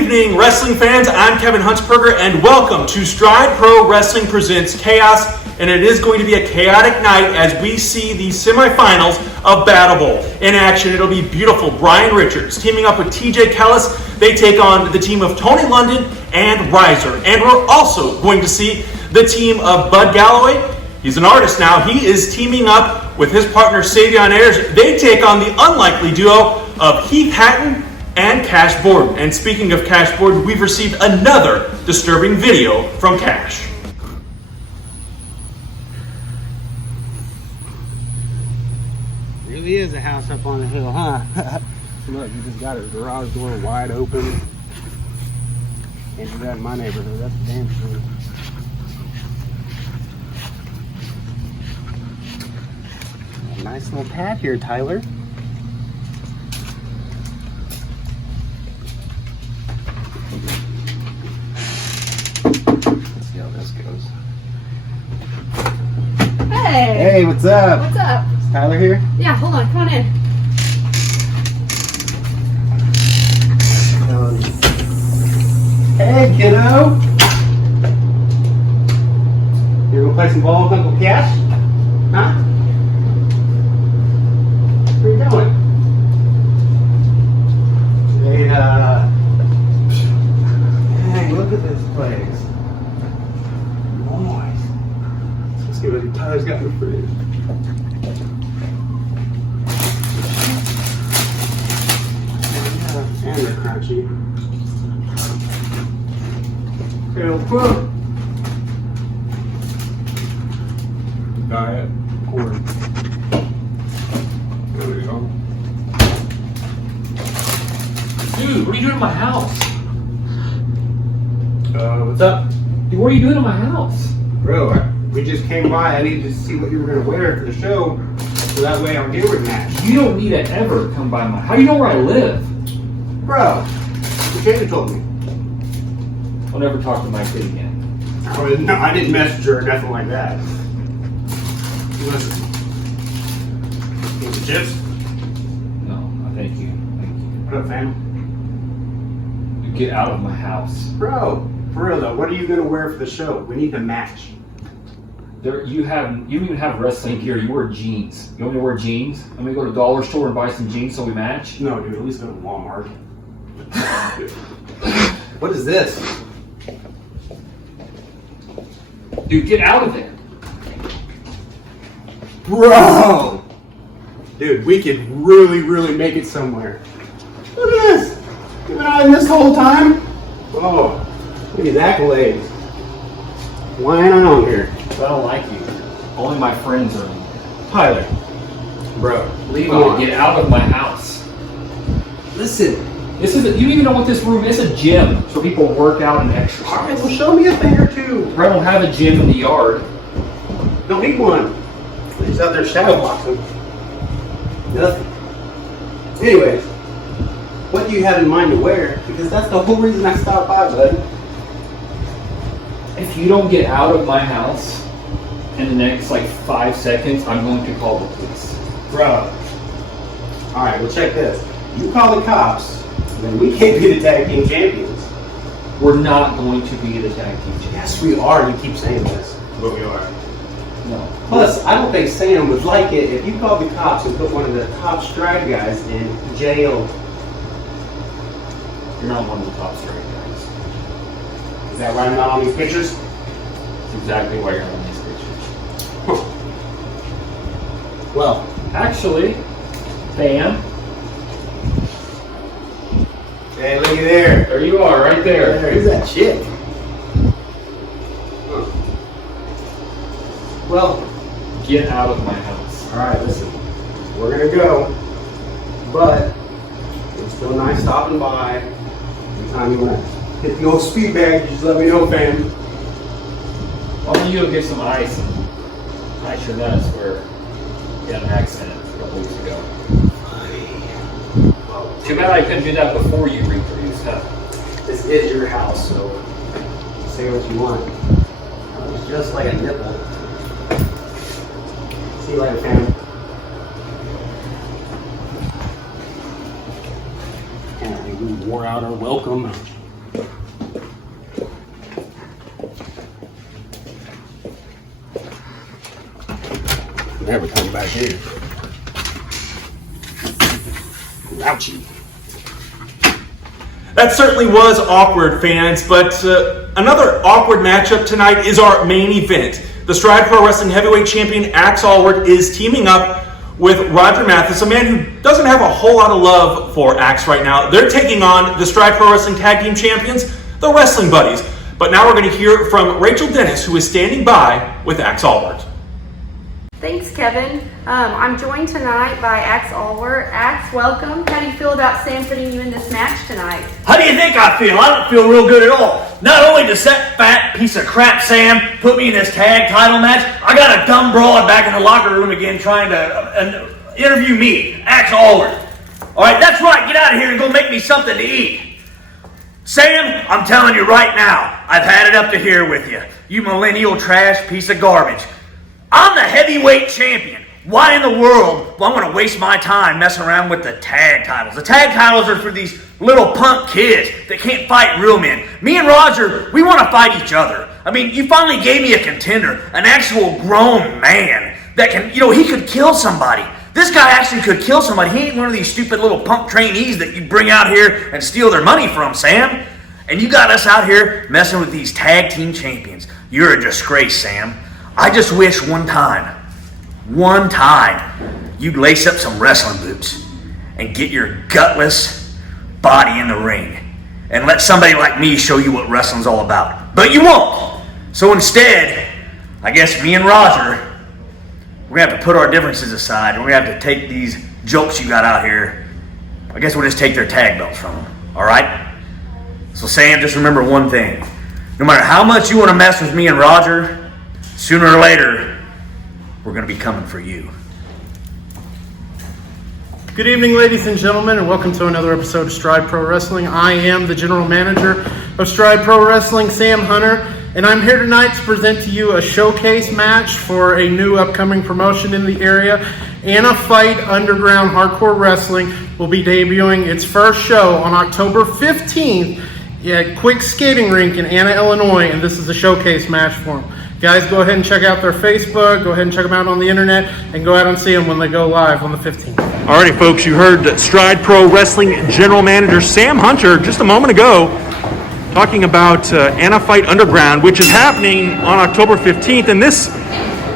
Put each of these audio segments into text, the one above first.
evening, wrestling fans. I'm Kevin Huntsberger, and welcome to Stride Pro Wrestling Presents Chaos, and it is going to be a chaotic night as we see the semifinals of BattleBowl in action. It'll be beautiful. Brian Richards teaming up with TJ Kellis. They take on the team of Tony London and Riser, and we're also going to see the team of Bud Galloway. He's an artist now. He is teaming up with his partner Savion Ayers. They take on the unlikely duo of Heath Hatton and Cash Borden. And speaking of Cash Borden, we've received another disturbing video from Cash. Really is a house up on the hill, huh? Look, you just got his garage door wide open. Can't do that in my neighborhood, that's damn sure. A nice little pad here, Tyler. Let's see how this goes. Hey! Hey, what's up? What's up? Is Tyler here? Yeah, hold on, come on in. Hey, kiddo! You gonna play some ball with Uncle Cash? Huh? Where you going? Hey, hey, look at this place. Nice. Let's see what Tyler's got in the fridge. And they're crunchy. Diet corn. There we go. Dude, what are you doing in my house? What's up? Dude, what are you doing in my house? Bro, we just came by. I needed to see what you were going to wear for the show, so that way our gear would match. You don't need to ever come by my. How do you know where I live? Bro, you should have told me. I'll never talk to my kid again. No, I didn't message her or nothing like that. Listen. Want some chips? No, thank you. Thank you. What up, fam? You get out of my house. Bro, for real though, what are you going to wear for the show? We need to match. You don't even have wrestling gear. You wear jeans. You want me to wear jeans? I'm gonna go to the dollar store and buy some jeans so we match. No, dude, at least go to Walmart. What is this? Dude, get out of there. Bro! Dude, we could really make it somewhere. Look at this! You've been on this whole time? Oh, look at these accolades. Why ain't I on here? I don't like you. Only my friends are. Tyler. Bro, Leave me. Get out of my house. Listen. This is. You don't even know what this room is. It's a gym so people work out and exercise. Alright, well show me a thing or two. I don't have a gym in the yard. Don't need one. He's out there shadow boxing. Nothing. Anyways, what do you have in mind to wear? Because that's the whole reason I stopped by, bud. If you don't get out of my house in the next 5 seconds, I'm going to call the police. Bro. Alright, well check this. You call the cops, then we can't be the tag team champions. We're not going to be the tag team champions. Yes, we are. You keep saying this. But we are. No. Plus, I don't think Sam would like it if you called the cops and put one of the top Stride guys in jail. You're not one of the top straight guys. Is that why I'm not on these pictures? That's exactly why you're on these pictures. Huh. Well, Actually, Bam, hey, look at there. there you are, right there. Who's that chick? Huh. Well, Get out of my house. alright, listen. We're gonna go, but it's still nice stopping by. Anytime you wanna hit the old speed bag, just let me know, fam. Why don't you go get some ice and ice your nuts where you had an accident a couple weeks ago. Too bad I couldn't do that before you reproduced, huh? This is your house, so say what you want. It's just like a nipple. See you later, fam. And we wore out our welcome. Never come back here. Grouchy. That certainly was awkward, fans, but another awkward matchup tonight is our main event. The Stride Pro Wrestling Heavyweight Champion Axe Allwardt is teaming up with Roger Matheus, a man who doesn't have a whole lot of love for Axe right now. They're taking on the Stride Pro Wrestling Tag Team Champions, the Wrestling Buddies. But now we're going to hear from Rachel Dennis, who is standing by with Axe Allwardt. Thanks, Kevin. I'm joined tonight by Axe Allwardt. Axe, welcome. How do you feel about Sam putting you in this match tonight? How do you think I feel? I don't feel real good at all. Not only does that fat piece of crap Sam put me in this tag title match, I got a dumb broad back in the locker room again trying to interview me, Axe Allwardt. All right, that's right. Get out of here and go make me something to eat. Sam, I'm telling you right now, I've had it up to here with you. You millennial trash piece of garbage. I'm the heavyweight champion. Why in the world do I want to waste my time messing around with the tag titles? The tag titles are for these little punk kids that can't fight real men. Me and Roger, we want to fight each other. I mean, you finally gave me a contender, an actual grown man that can, he could kill somebody. This guy actually could kill somebody. He ain't one of these stupid little punk trainees that you bring out here and steal their money from, Sam. And you got us out here messing with these tag team champions. You're a disgrace, Sam. I just wish one time, you'd lace up some wrestling boots and get your gutless body in the ring and let somebody like me show you what wrestling's all about. But you won't. So instead, I guess me and Roger, we're going to have to put our differences aside and we're going to have to take these jokes you got out here. I guess we'll just take their tag belts from them, all right? So Sam, just remember one thing. No matter how much you want to mess with me and Roger, sooner or later, we're going to be coming for you. Good evening, ladies and gentlemen, and welcome to another episode of Stride Pro Wrestling. I am the general manager of Stride Pro Wrestling, Sam Hunter, and I'm here tonight to present to you a showcase match for a new upcoming promotion in the area. Anna Fight Underground Hardcore Wrestling will be debuting its first show on October 15th at Quick Skating Rink in Anna, Illinois, and this is a showcase match for them. Guys, go ahead and check out their Facebook, go ahead and check them out on the internet, and go out and see them when they go live on the 15th. Alrighty, folks, you heard Stride Pro Wrestling General Manager Sam Hunter just a moment ago talking about Anna Fight Underground, which is happening on October 15th. And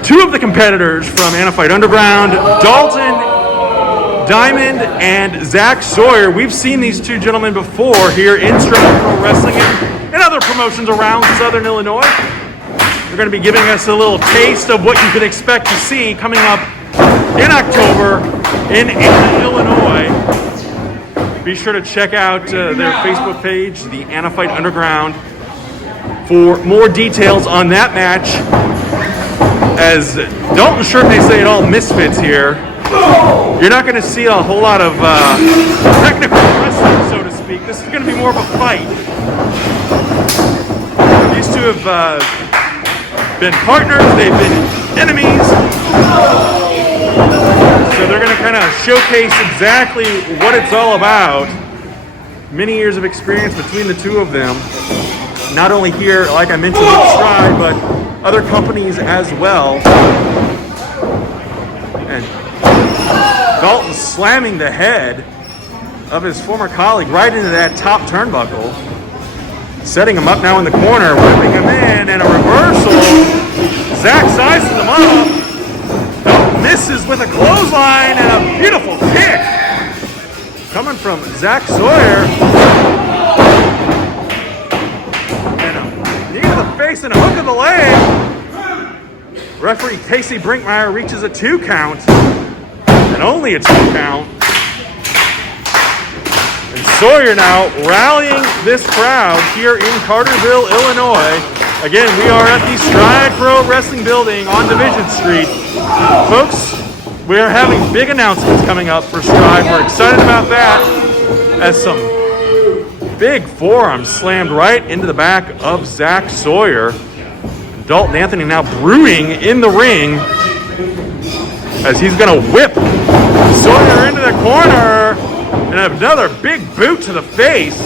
two of the competitors from Anna Fight Underground, Dalton Diamond and Zach Sawyer. We've seen these two gentlemen before here in Stride Pro Wrestling and other promotions around Southern Illinois. They're going to be giving us a little taste of what you can expect to see coming up in October in Anna, Illinois. Be sure to check out their Facebook page, the Anna Fight Underground, for more details on that match. As Dalton's shirt may say, it all misfits here. You're not going to see a whole lot of technical wrestling, so to speak. This is going to be more of a fight. These two have been partners, they've been enemies. So they're going to kind of showcase exactly what it's all about. Many years of experience between the two of them. Not only here, like I mentioned, with Stride, but other companies as well. And Dalton slamming the head of his former colleague right into that top turnbuckle. Setting him up now in the corner, whipping him in, and a reversal. Zach sizes him up. Dalton misses with a clothesline and a beautiful kick. Coming from Zach Sawyer. And a knee to the face and a hook of the leg. Referee Casey Brinkmeyer reaches a 2 count. And only a 2 count. Sawyer now rallying this crowd here in Carterville, Illinois. Again, we are at the Stride Pro Wrestling Building on Division Street. Folks, we are having big announcements coming up for Stride. We're excited about that as some big forearms slammed right into the back of Zach Sawyer. Dalton Anthony now brewing in the ring as he's going to whip Sawyer into the corner. And another big boot to the face.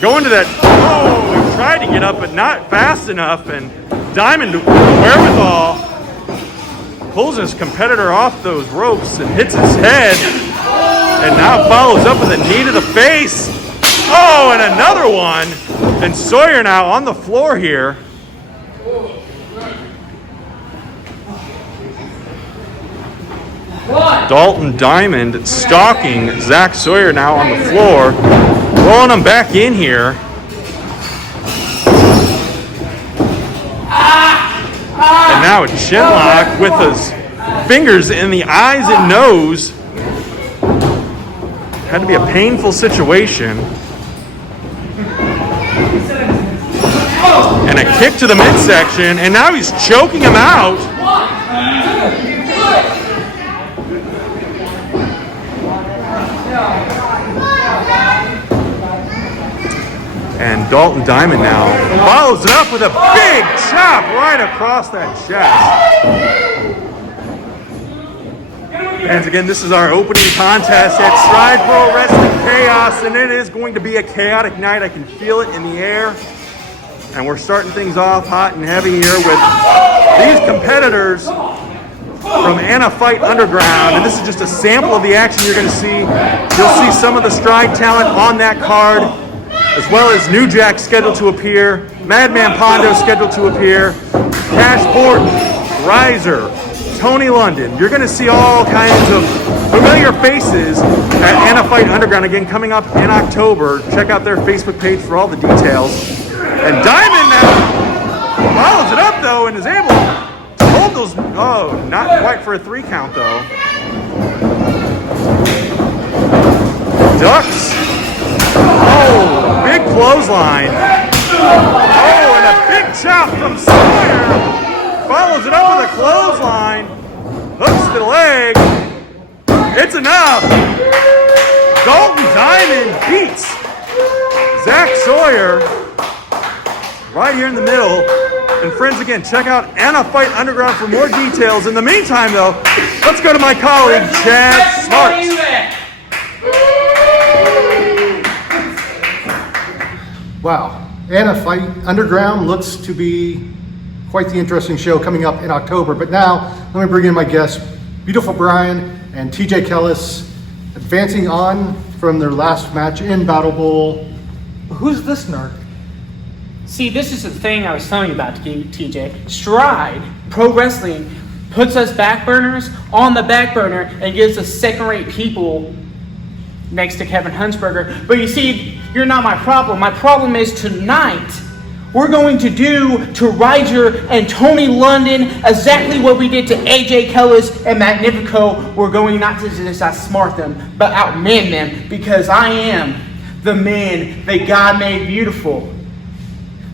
Going to that, he tried to get up, but not fast enough. And Diamond, wherewithal, pulls his competitor off those ropes and hits his head. And now follows up with a knee to the face. Oh, and another one. And Sawyer now on the floor here. Dalton Diamond stalking Zach Sawyer now on the floor. Rolling him back in here. And now a chin lock with his fingers in the eyes and nose. Had to be a painful situation. And a kick to the midsection, and now he's choking him out. And Dalton Diamond now follows it up with a big chop right across that chest. And again, this is our opening contest at Stride Pro Wrestling Chaos, and it is going to be a chaotic night. I can feel it in the air. And we're starting things off hot and heavy here with these competitors from Anna Fight Underground. And this is just a sample of the action you're going to see. You'll see some of the Stride talent on that card, as well as New Jack scheduled to appear, Madman Pondo scheduled to appear, Cash Borden, Riser, Tony London. You're going to see all kinds of familiar faces at Anna Fight Underground, again, coming up in October. Check out their Facebook page for all the details. And Diamond now follows it up, though, and is able to hold those. Oh, not quite for a 3 count, though. Ducks. Oh, big clothesline. Oh, and a big chop from Sawyer. Follows it up with a clothesline. Hooks to the leg. It's enough. Dalton Diamond beats Zach Sawyer right here in the middle. And friends, again, check out Anna Fight Underground for more details. In the meantime, though, let's go to my colleague, Chad Smarts. Wow, Anna Fight Underground looks to be quite the interesting show coming up in October. But now, let me bring in my guests, Beautiful Brian and TJ Kellis, advancing on from their last match in Battle Bowl. Who's this nerd? See, this is the thing I was telling you about, TJ. Stride Pro Wrestling puts us backburners on the back burner and gives us second-rate people next to Kevin Huntsberger. But you see, you're not my problem. My problem is tonight, we're going to do to Roger and Tony London exactly what we did to AJ Kellis and Magnifico. We're going not to just outsmart them, but outman them, because I am the man that God made beautiful.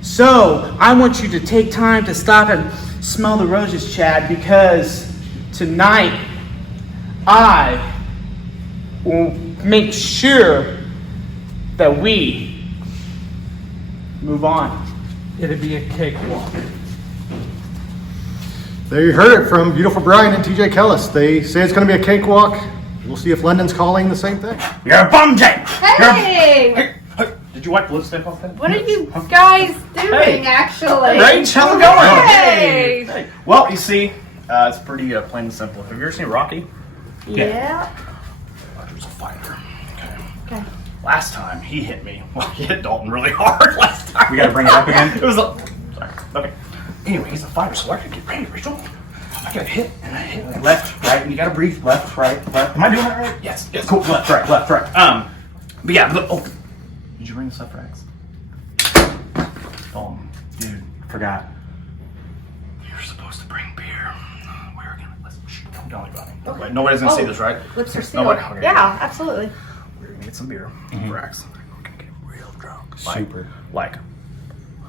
So, I want you to take time to stop and smell the roses, Chad, because tonight I will make sure that we move on. It'd be a cakewalk. There you heard it from Beautiful Brian and TJ Kellis. They say it's going to be a cakewalk. We'll see if London's calling the same thing. You're a bum jack. Hey! Did you wipe lipstick off that? What are you guys doing, actually? Rage, how's it going? Hey! Hey. Well, you see, it's pretty plain and simple. Have you ever seen Rocky? Yeah. Roger's a fighter. Okay. Last time he hit me. Well, he hit Dalton really hard last time. We gotta bring it up again? It was sorry. Okay. Anyway, he's a fighter, so I gotta get ready, Rachel. I gotta hit, and I hit left, right, and you gotta breathe left, right, left. Am I doing that right? Yes. Yes. Cool. Left, right, left, right. But yeah. Did you bring this up for X? Dalton, dude, forgot. You're supposed to bring beer. We're gonna don't tell anybody. Okay. Nobody's gonna see this, right? Lips are sealed. Nobody. Okay. Yeah, absolutely. We're gonna get some beer for X. We're gonna get real drunk. Super. Like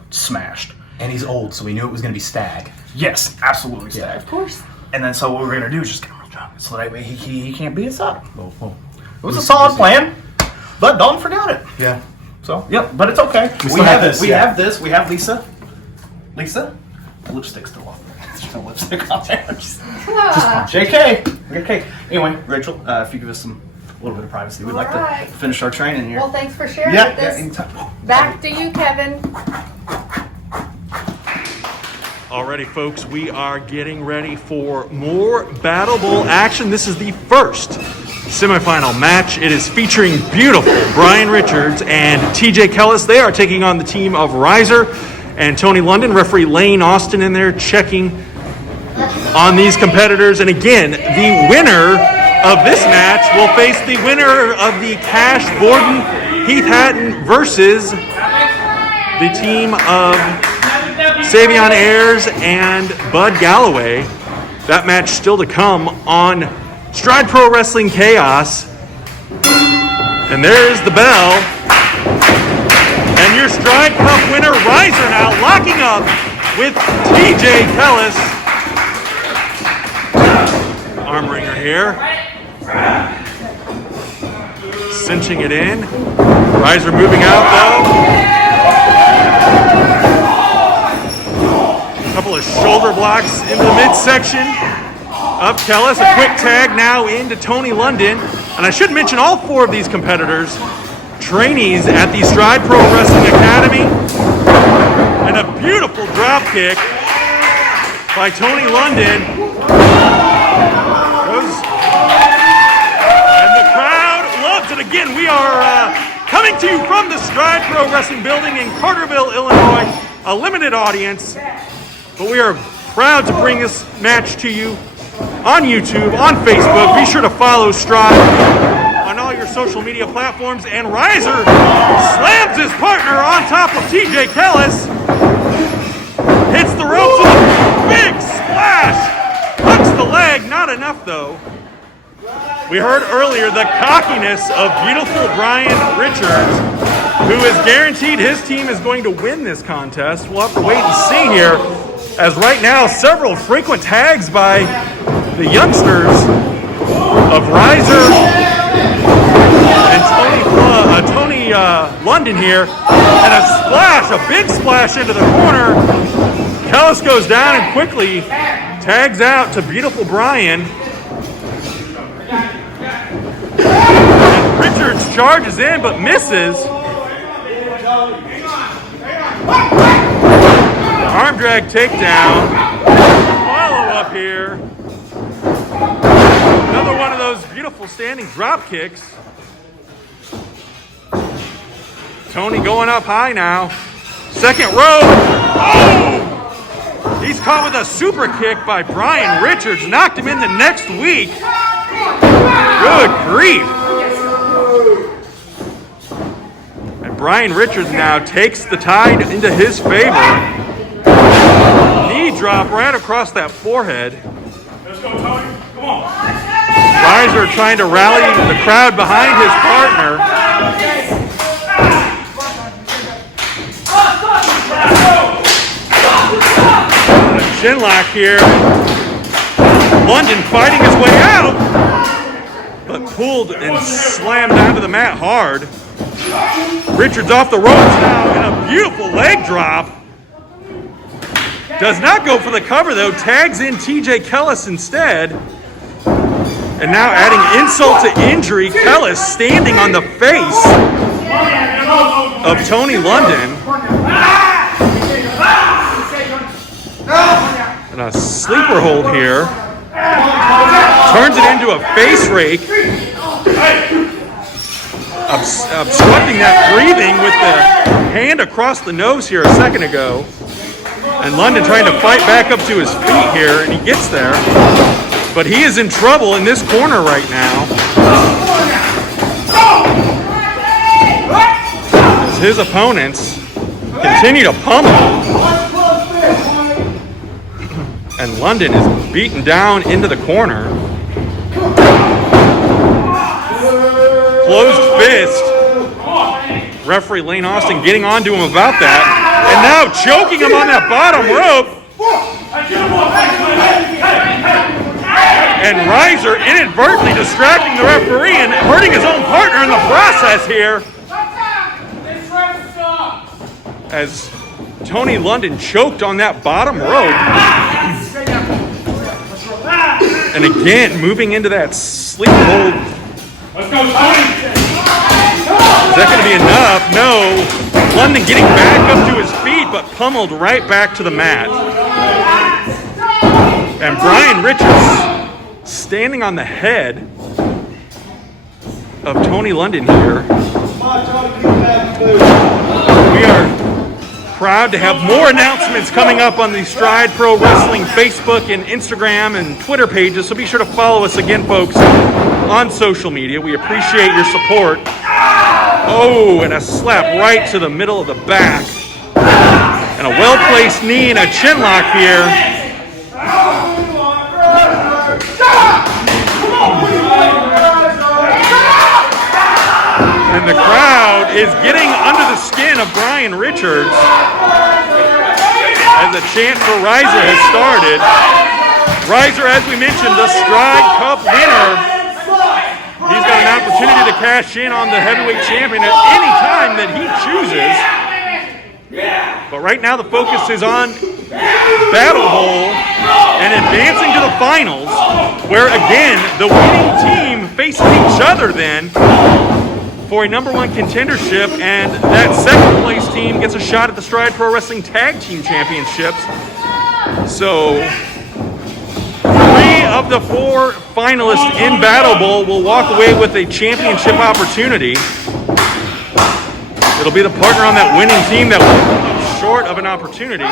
smashed. And he's old, so we knew it was going to be stag. Yes, absolutely stag. Of course. And then so what we're gonna do is just get him real drunk, so that way he can't beat us up. Oh. It was a solid plan, but Dalton forgot it. Yeah. So yep, but it's okay. We still have this, We yeah. have this. We have Lisa. Lisa, the lipstick's still on. There's no lipstick on there. Just JK. Okay. Anyway, Rachel, if you give us a little bit of privacy, we'd like Alright. to finish our training here. Well, thanks for sharing yeah, with us. anytime. Back to you, Kevin. Alrighty, folks, we are getting ready for more Battle Bowl action. This is the first semifinal match. It is featuring beautiful Brian Richards and TJ Kellis. They are taking on the team of Riser and Tony London. Referee Lane Austin in there checking on these competitors. And again, the winner of this match will face the winner of the Cash Borden Heath Hatton versus the team of Savion Ayers and Bud Galloway. That match still to come on Stride Pro Wrestling Chaos. And there's the bell. And your Stride Cup winner, Riser, now locking up with TJ Kellis. Arm wringer here. Cinching it in. Riser moving out though. Couple of shoulder blocks into the midsection of Kellis. A quick tag now into Tony London. And I should mention all four of these competitors, trainees at the Stride Pro Wrestling Academy. And a beautiful drop kick by Tony London. And the crowd loves it. Again, we are coming to you from the Stride Pro Wrestling building in Carterville, Illinois. A limited audience. But we are proud to bring this match to you on YouTube, on Facebook. Be sure to follow Stride on all your social media platforms. And Riser slams his partner on top of TJ Kellis. Hits the ropes with a big splash. Hooks the leg. Not enough, though. We heard earlier the cockiness of beautiful Brian Richards, who is guaranteed his team is going to win this contest. We'll have to wait and see here. As right now, several frequent tags by the youngsters of Riser and Tony London here. And a splash, a big splash into the corner. Kellis goes down and quickly tags out to beautiful Brian. And Richards charges in but misses. Arm drag takedown. Follow up here. Another one of those beautiful standing drop kicks. Tony going up high now. Second rope. Oh! He's caught with a super kick by Brian Richards. Knocked him in the next week. Good grief. And Brian Richards now takes the tide into his favor. Knee drop right across that forehead. Let's go, Tony. Come on. Riser trying to rally the crowd behind his partner. A chin lock here. London fighting his way out, but pulled and slammed down to the mat hard. Richards off the ropes now in a beautiful leg drop. Does not go for the cover though, tags in TJ Kellis instead. And now adding insult to injury, Kellis standing on the face of Tony London. And a sleeper hold here. Turns it into a face rake. Obstructing that breathing with the hand across the nose here a second ago. And London trying to fight back up to his feet here, and he gets there. But he is in trouble in this corner right now. As his opponents continue to pummel. And London is beaten down into the corner. Closed fist. Referee Lane Austin getting on to him about that. And now choking him on that bottom rope. And Riser inadvertently distracting the referee and hurting his own partner in the process here. As Tony London choked on that bottom rope. And again, moving into that sleep hold. Let's go, Tony. Is that going to be enough? No. London getting back up to his feet, but pummeled right back to the mat. And Brian Richards standing on the head of Tony London here. We are proud to have more announcements coming up on the Stride Pro Wrestling Facebook and Instagram and Twitter pages, so be sure to follow us again, folks, on social media. We appreciate your support. Oh, and a slap right to the middle of the back. And a well-placed knee and a chin lock here. And the crowd is getting under the skin of Brian Richards as the chant for Riser has started. Riser, as we mentioned, the Stride Cup winner. He's got an opportunity to cash in on the heavyweight champion at any time that he chooses. But right now the focus is on BattleBowl and advancing to the finals, where again the winning team faces each other then for a #1 contendership, and that second place team gets a shot at the Stride Pro Wrestling Tag Team Championships. So 3 of the 4 finalists in BattleBowl will walk away with a championship opportunity. It'll be the partner on that winning team that will come short of an opportunity.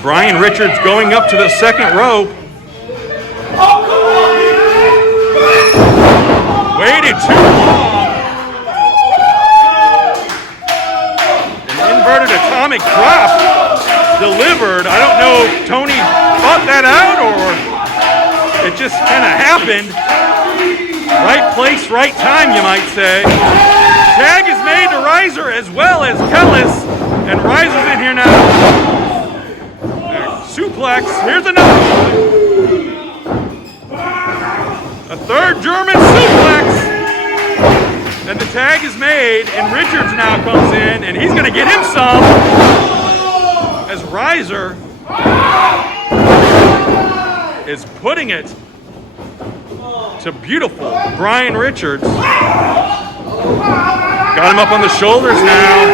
Brian Richards going up to the second rope. Waited too long. An inverted atomic drop delivered. I don't know if Tony thought that out or it just kind of happened. Right place, right time, you might say. Tag is made to Riser as well as Kellis. And Riser's in here now. Suplex. Here's another one. A third German suplex. And the tag is made, and Richards now comes in, and he's going to get him some. As Riser is putting it to beautiful Brian Richards. Got him up on the shoulders now.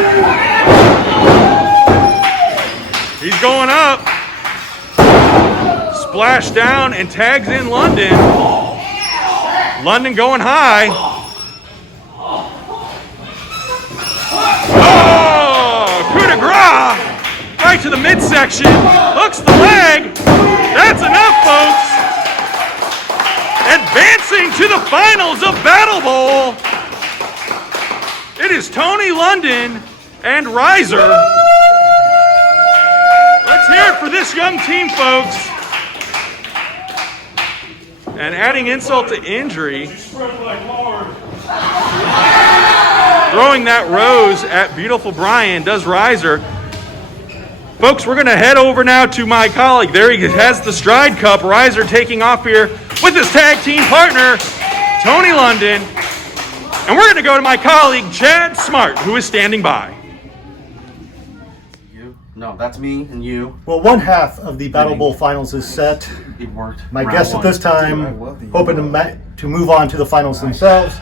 He's going up. Splash down and tags in London. London going high. Oh, coup de grace. Right to the midsection. Hooks the leg. That's enough, folks. Advancing to the finals of BattleBowl. It is Tony London and Riser. Let's hear it for this young team, folks. And adding insult to injury, throwing that rose at beautiful Brian does Riser. Folks, we're going to head over now to my colleague. There he has the Stride Cup. Riser taking off here with his tag team partner, Tony London. And we're going to go to my colleague, Chad Smart, who is standing by. No, that's me and you. Well, one half of the BattleBowl finals is set. It worked. My guests at this time, hoping to move on to the finals themselves.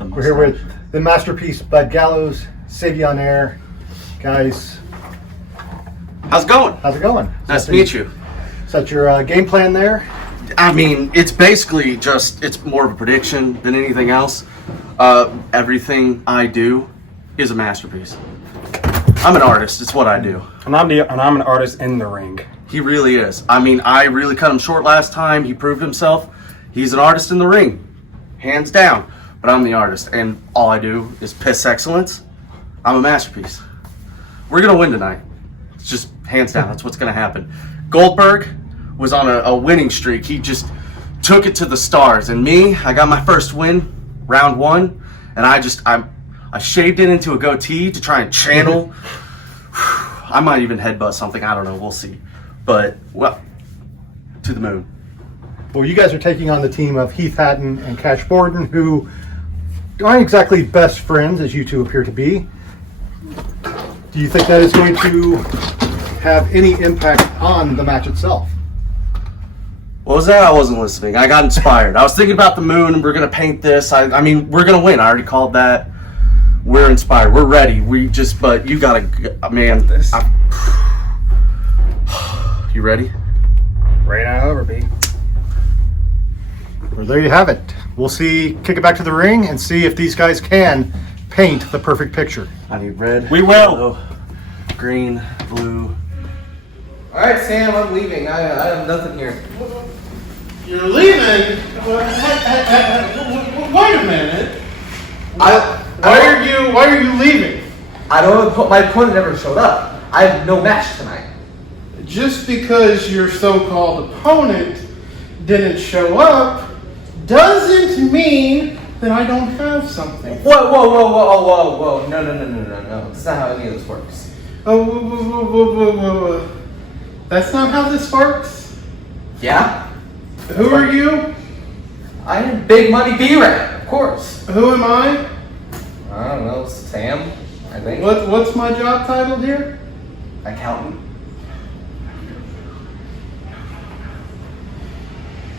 We're here with the masterpiece Bud Gallows, Savion Air. Guys, how's it going? How's it going? Nice to meet you. Is that your game plan there? I mean, it's basically just, it's more of a prediction than anything else. Everything I do is a masterpiece. I'm an artist. It's what I do. And I'm an artist in the ring. He really is. I mean, I really cut him short last time. He proved himself. He's an artist in the ring, hands down. But I'm the artist, and all I do is piss excellence. I'm a masterpiece. We're gonna win tonight. It's just hands down. That's what's gonna happen. Goldberg was on a winning streak. He just took it to the stars. And me, I got my first win, round 1, and I shaved it into a goatee to try and channel. I might even headbutt something. I don't know. We'll see. But, well, to the moon. Well, you guys are taking on the team of Heath Hatton and Cash Borden, who aren't exactly best friends, as you two appear to be. Do you think that is going to have any impact on the match itself? What was that? I wasn't listening. I got inspired. I was thinking about the moon, and we're going to paint this. I mean, we're going to win. I already called that. We're inspired. We're ready. But you gotta, man. You ready? Right on over, B. Well, there you have it. We'll kick it back to the ring and see if these guys can paint the perfect picture. I need red. We will. Yellow, green, blue. All right, Sam, I'm leaving. I have nothing here. You're leaving? Wait a minute. Why are you leaving? I don't. My opponent never showed up. I have no match tonight. Just because your so-called opponent didn't show up doesn't mean that I don't have something. Whoa. No. That's not how any of this works. Whoa. That's not how this works? Yeah? Who are you? I am Big Money B-Rad, of course. Who am I? I don't know, Sam, I think. What's my job title here? Accountant.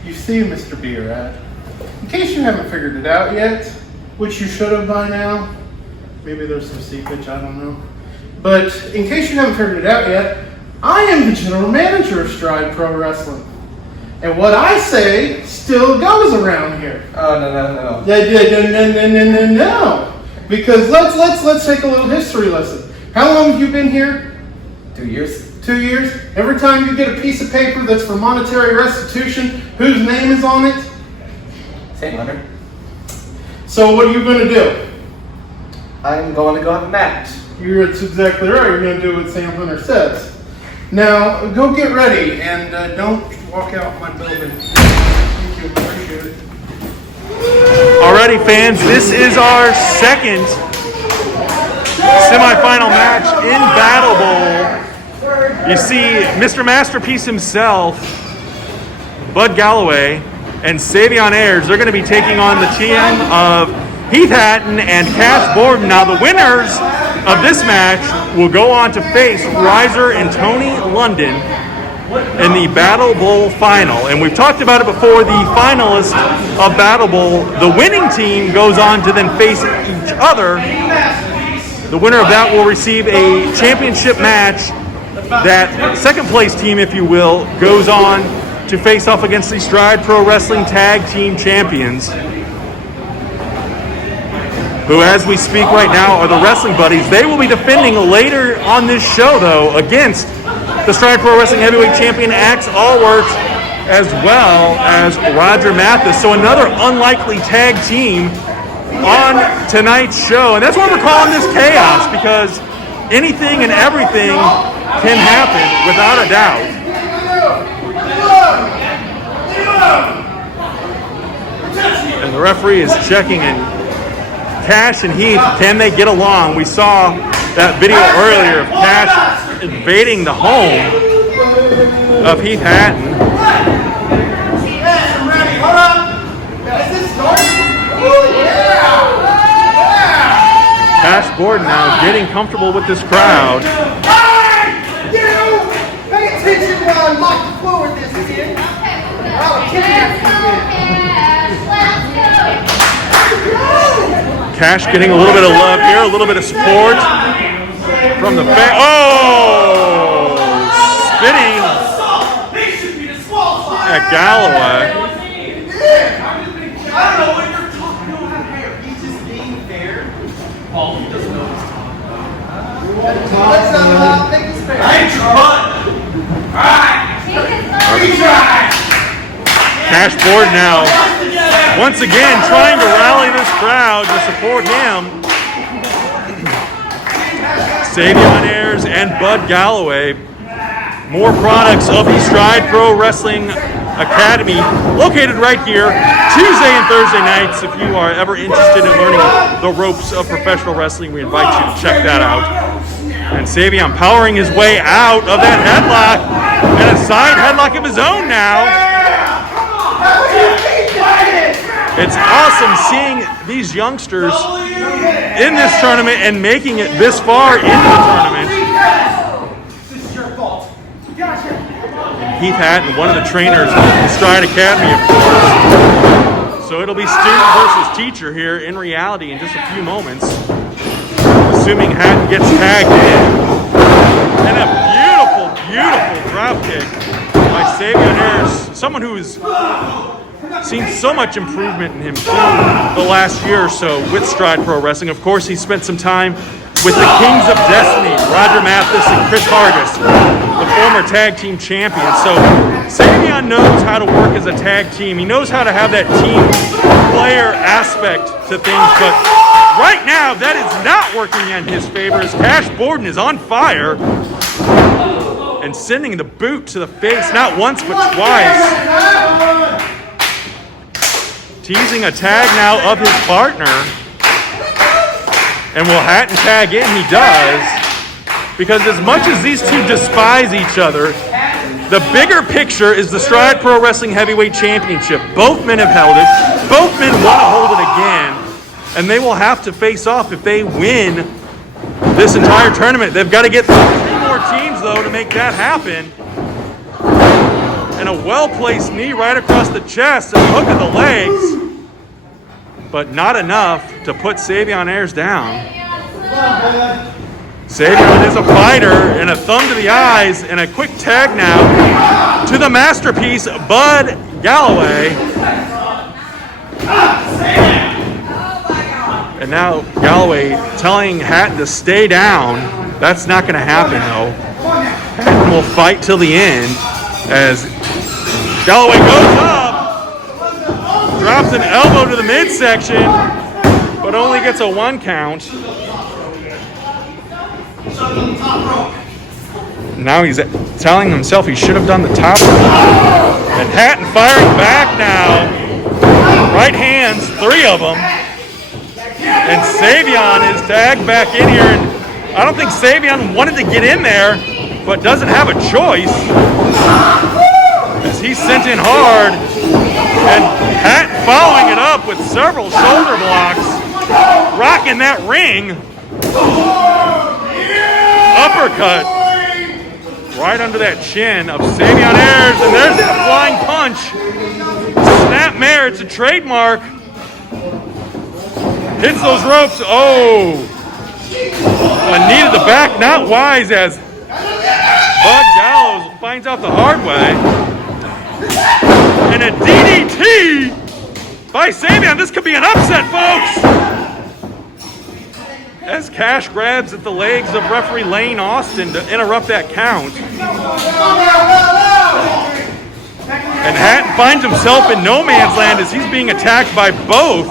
You see, Mr. B-Rad, in case you haven't figured it out yet, which you should have by now, maybe there's some seepage, I don't know. But in case you haven't figured it out yet, I am the general manager of Stride Pro Wrestling. And what I say still goes around here. Oh, no. No. Because let's take a little history lesson. How long have you been here? 2 years. 2 years? Every time you get a piece of paper that's for monetary restitution, whose name is on it? Sam Hunter. So what are you going to do? I'm going to go have a match. That's exactly right. You're going to do what Sam Hunter says. Now, go get ready and don't walk out my building. Thank you. Appreciate it. Alrighty, fans, this is our second semifinal match in Battle Bowl. You see Mr. Masterpiece himself, Bud Galloway, and Savion Ayers. They're going to be taking on the team of Heath Hatton and Cass Borden. Now, the winners of this match will go on to face Reiser and Tony London in the Battle Bowl final. And we've talked about it before, the finalists of Battle Bowl, the winning team goes on to then face each other. The winner of that will receive a championship match. That second place team, if you will, goes on to face off against the Stride Pro Wrestling Tag Team Champions, who, as we speak right now, are the Wrestling Buddies. They will be defending later on this show, though, against the Stride Pro Wrestling Heavyweight Champion, Allwardt, as well as Roger Matheus. So another unlikely tag team on tonight's show. And that's why we're calling this chaos, because anything and everything can happen without a doubt. And the referee is checking in. Cash and Heath, can they get along? We saw that video earlier of Cash invading the home of Heath Hatton. Cash Borden now getting comfortable with this crowd. Pay attention while I mop the floor with this kid. I'll kill you. Cash getting a little bit of love here, a little bit of support from the fan. Oh! Spinning at Galloway. I don't know what you're talking about here. He's just being fair. Paul doesn't know what he's talking about. Make this fair. I ain't your butt. Alright. Retry. Cash Borden now, once again, trying to rally this crowd to support him. Savion Ayers and Bud Galloway, more products of the Stride Pro Wrestling Academy, located right here, Tuesday and Thursday nights. If you are ever interested in learning the ropes of professional wrestling, we invite you to check that out. And Savion powering his way out of that headlock, and a side headlock of his own now. It's awesome seeing these youngsters in this tournament and making it this far into the tournament. This is your fault. Heath Hatton, one of the trainers of the Stride Academy, of course. So it'll be student versus teacher here in reality in just a few moments. assuming Hatton gets tagged in. And a beautiful, beautiful drop kick by Savion Ayers, someone who's seen so much improvement in him through the last year or so with Stride Pro Wrestling. Of course, he spent some time with the Kings of Destiny, Roger Matheus and Chris Hargis, the former tag team champions. So Savion knows how to work as a tag team. He knows how to have that team player aspect to things, but right now that is not working in his favor as Cash Borden is on fire and sending the boot to the face, not once but twice. Teasing a tag now of his partner. And will Hatton tag in? He does. Because as much as these two despise each other, the bigger picture is the Stride Pro Wrestling Heavyweight Championship. Both men have held it. Both men want to hold it again. And they will have to face off if they win this entire tournament. They've got to get through 2 more teams, though, to make that happen. And a well-placed knee right across the chest and a hook of the legs. But not enough to put Savion Ayers down. Savion is a fighter, and a thumb to the eyes, and a quick tag now to the masterpiece, Bud Galloway. And now Galloway telling Hatton to stay down. That's not going to happen, though. Hatton will fight till the end as Galloway goes up, drops an elbow to the midsection, but only gets a 1 count. Now he's telling himself he should have done the top rope. And Hatton firing back now. Right hands, 3 of them. And Savion is tagged back in here. And I don't think Savion wanted to get in there, but doesn't have a choice. As he's sent in hard. And Hatton following it up with several shoulder blocks. Rocking that ring. Uppercut right under that chin of Savion Ayers, and there's the flying punch. Snapmare, it's a trademark. Hits those ropes. Oh, a knee to the back, not wise as Bud Gallows finds out the hard way. And a DDT by Savion. This could be an upset, folks. As Cash grabs at the legs of referee Lane Austin to interrupt that count. And Hatton finds himself in no man's land as he's being attacked by both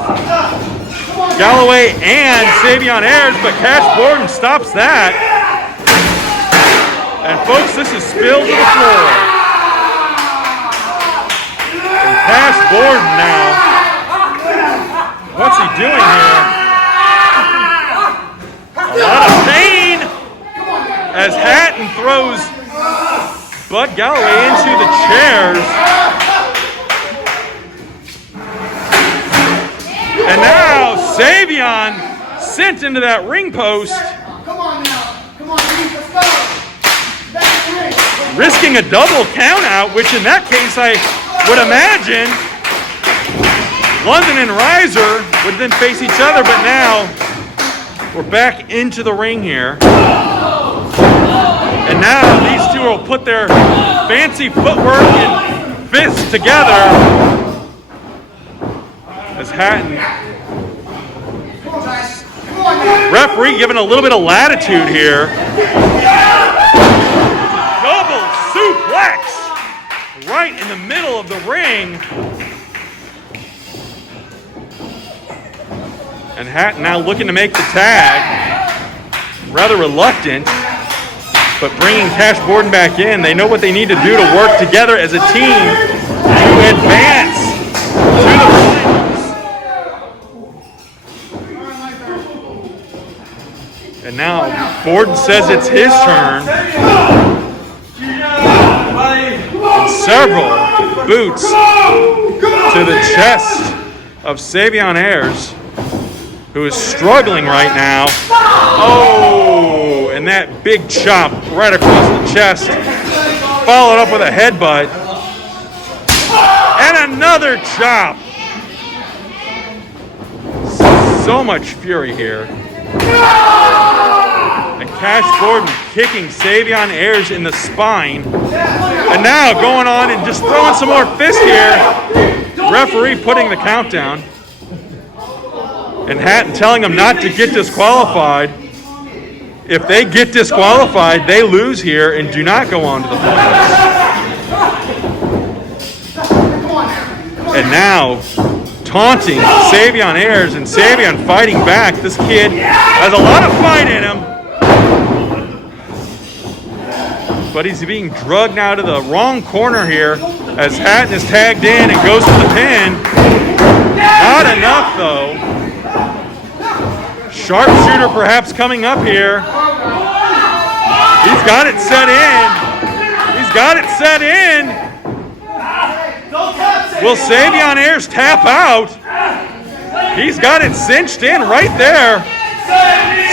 Galloway and Savion Ayers, but Cash Borden stops that. And folks, this is spilled to the floor. And Cash Borden now. What's he doing here? A lot of pain as Hatton throws Bud Galloway into the chairs. And now Savion sent into that ring post. Come on now. Come on, let's go. Back ring. Risking a double count out, which in that case I would imagine London and Reiser would then face each other, but now we're back into the ring here. And now these two will put their fancy footwork and fists together as Hatton. Referee giving a little bit of latitude here. Double suplex right in the middle of the ring. And Hatton now looking to make the tag. Rather reluctant, but bringing Cash Borden back in. They know what they need to do to work together as a team to advance to the finals. And now Borden says it's his turn. And several boots to the chest of Savion Ayers, who is struggling right now. Oh, and that big chop right across the chest, followed up with a headbutt. And another chop. So much fury here. And Cash Gordon kicking Savion Ayers in the spine. And now going on and just throwing some more fists here. Referee putting the countdown. And Hatton telling them not to get disqualified. If they get disqualified, they lose here and do not go on to the finals. And now, taunting Savion Ayers, and Savion fighting back. This kid has a lot of fight in him. But he's being drugged now to the wrong corner here as Hatton is tagged in and goes for the pin. Not enough, though. Sharpshooter perhaps coming up here. He's got it set in. He's got it set in. Will Savion Ayers tap out? He's got it cinched in right there.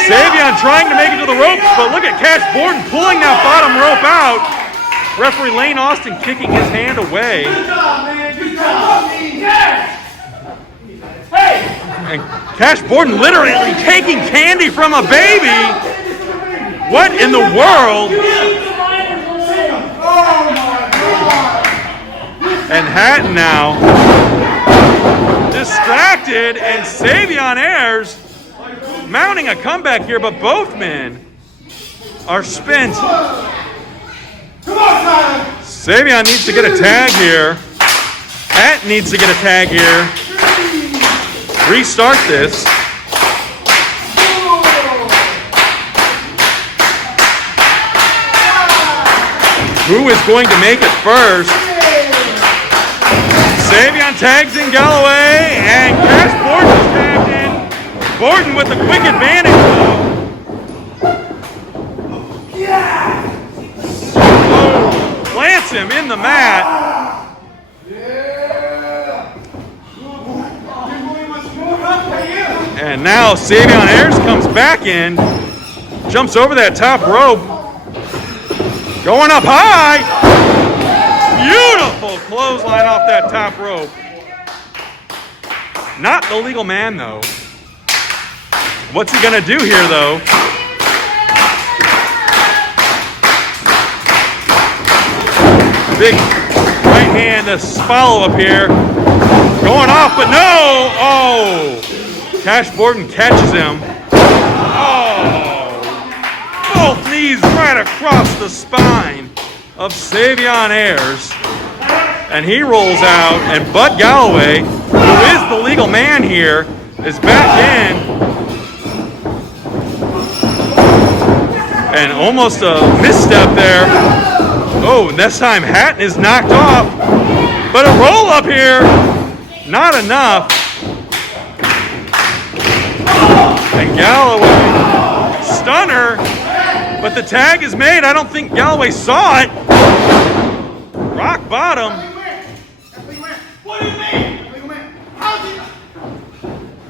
Savion trying to make it to the ropes, but look at Cash Gordon pulling that bottom rope out. Referee Lane Austin kicking his hand away. Good job, man. Good job. And Cash Gordon literally taking candy from a baby. What in the world? And Hatton now distracted, and Savion Ayers mounting a comeback here, but both men are spent. Savion needs to get a tag here. Hatton needs to get a tag here. Restart this. Who is going to make it first? Savion tags in Galloway, and Cash Gordon is tagged in. Gordon with the quick advantage, though. Oh, plants him in the mat. And now Savion Ayers comes back in, jumps over that top rope, going up high. Beautiful clothesline off that top rope. Not the legal man, though. What's he gonna do here, though? Big right hand, this follow-up here. Going off, but no! Oh! Cash Gordon catches him. Oh! Both knees right across the spine of Savion Ayers. And he rolls out, and Bud Galloway, who is the legal man here, is back in. And almost a misstep there. Oh, this time Hatton is knocked off. But a roll up here, not enough. And Galloway, stunner, but the tag is made. I don't think Galloway saw it. Rock bottom.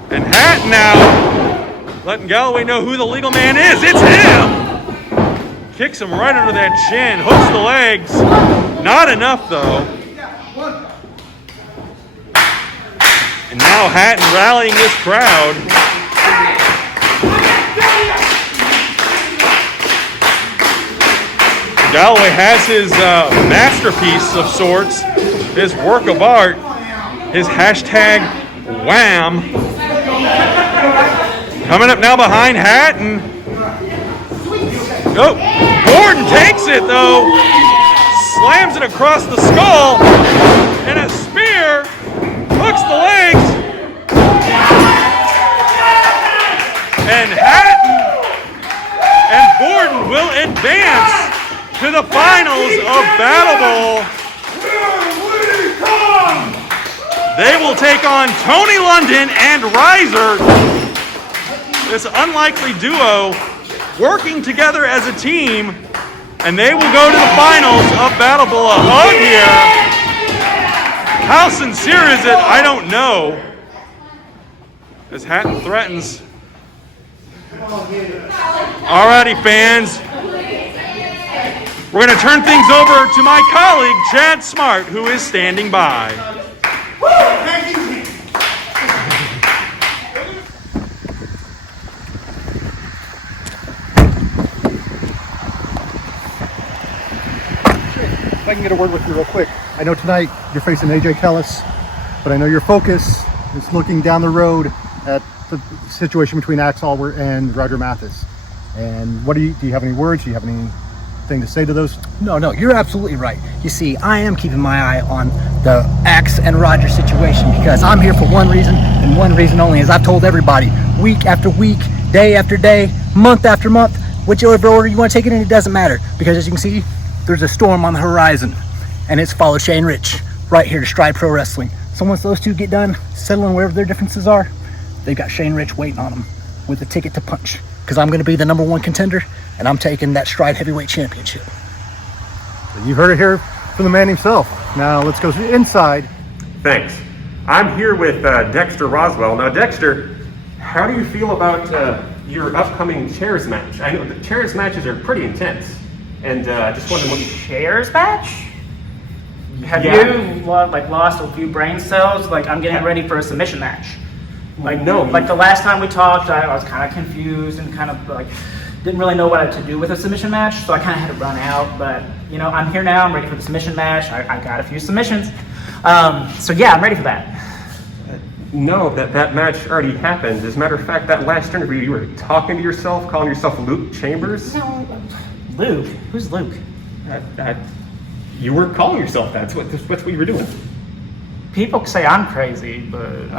And Hatton now letting Galloway know who the legal man is. It's him. Kicks him right under that chin, hooks the legs. Not enough, though. And now Hatton rallying this crowd. Galloway has his masterpiece of sorts, his work of art, his hashtag wham. Coming up now behind Hatton. Oh, Gordon takes it though. Slams it across the skull. And a spear hooks the legs. And Hatton and Gordon will advance to the finals of BattleBowl. They will take on Tony London and Riser. This unlikely duo working together as a team, and they will go to the finals of BattleBowl. A hug here. How sincere is it? I don't know. As Hatton threatens. Alrighty, fans. We're going to turn things over to my colleague, Chad Smart, who is standing by. If I can get a word with you real quick. I know tonight you're facing AJ Kellis, but I know your focus is looking down the road at the situation between Axe Allwardt and Roger Matheus. And what do you have any words? Do you have anything to say to those? No, you're absolutely right. You see, I am keeping my eye on the Axe and Roger situation because I'm here for one reason and one reason only. As I've told everybody, week after week, day after day, month after month, whichever order you want to take it in, it doesn't matter. Because as you can see, there's a storm on the horizon, and it's followed Shane Rich right here to Stride Pro Wrestling. So once those two get done settling wherever their differences are, they've got Shane Rich waiting on them with a ticket to punch. Because I'm going to be the #1 contender, and I'm taking that Stride Heavyweight Championship. You heard it here from the man himself. Now let's go inside. Thanks. I'm here with Dexter Roswell. Now, Dexter, how do you feel about your upcoming chairs match? I know the chairs matches are pretty intense, and just wondering what you... Chairs match? Have Yeah. you lost a few brain cells? Like, I'm getting ready for a submission match. No. Like the last time we talked, I was kind of confused and kind of like didn't really know what to do with a submission match, so I kind of had to run out. But you know, I'm here now. I'm ready for the submission match. I got a few submissions, so yeah, I'm ready for that. No, that match already happened. As a matter of fact, that last interview, you were talking to yourself, calling yourself Luke Chambers. No, Luke? Who's Luke? You were calling yourself that. That's what you were doing. People say I'm crazy, but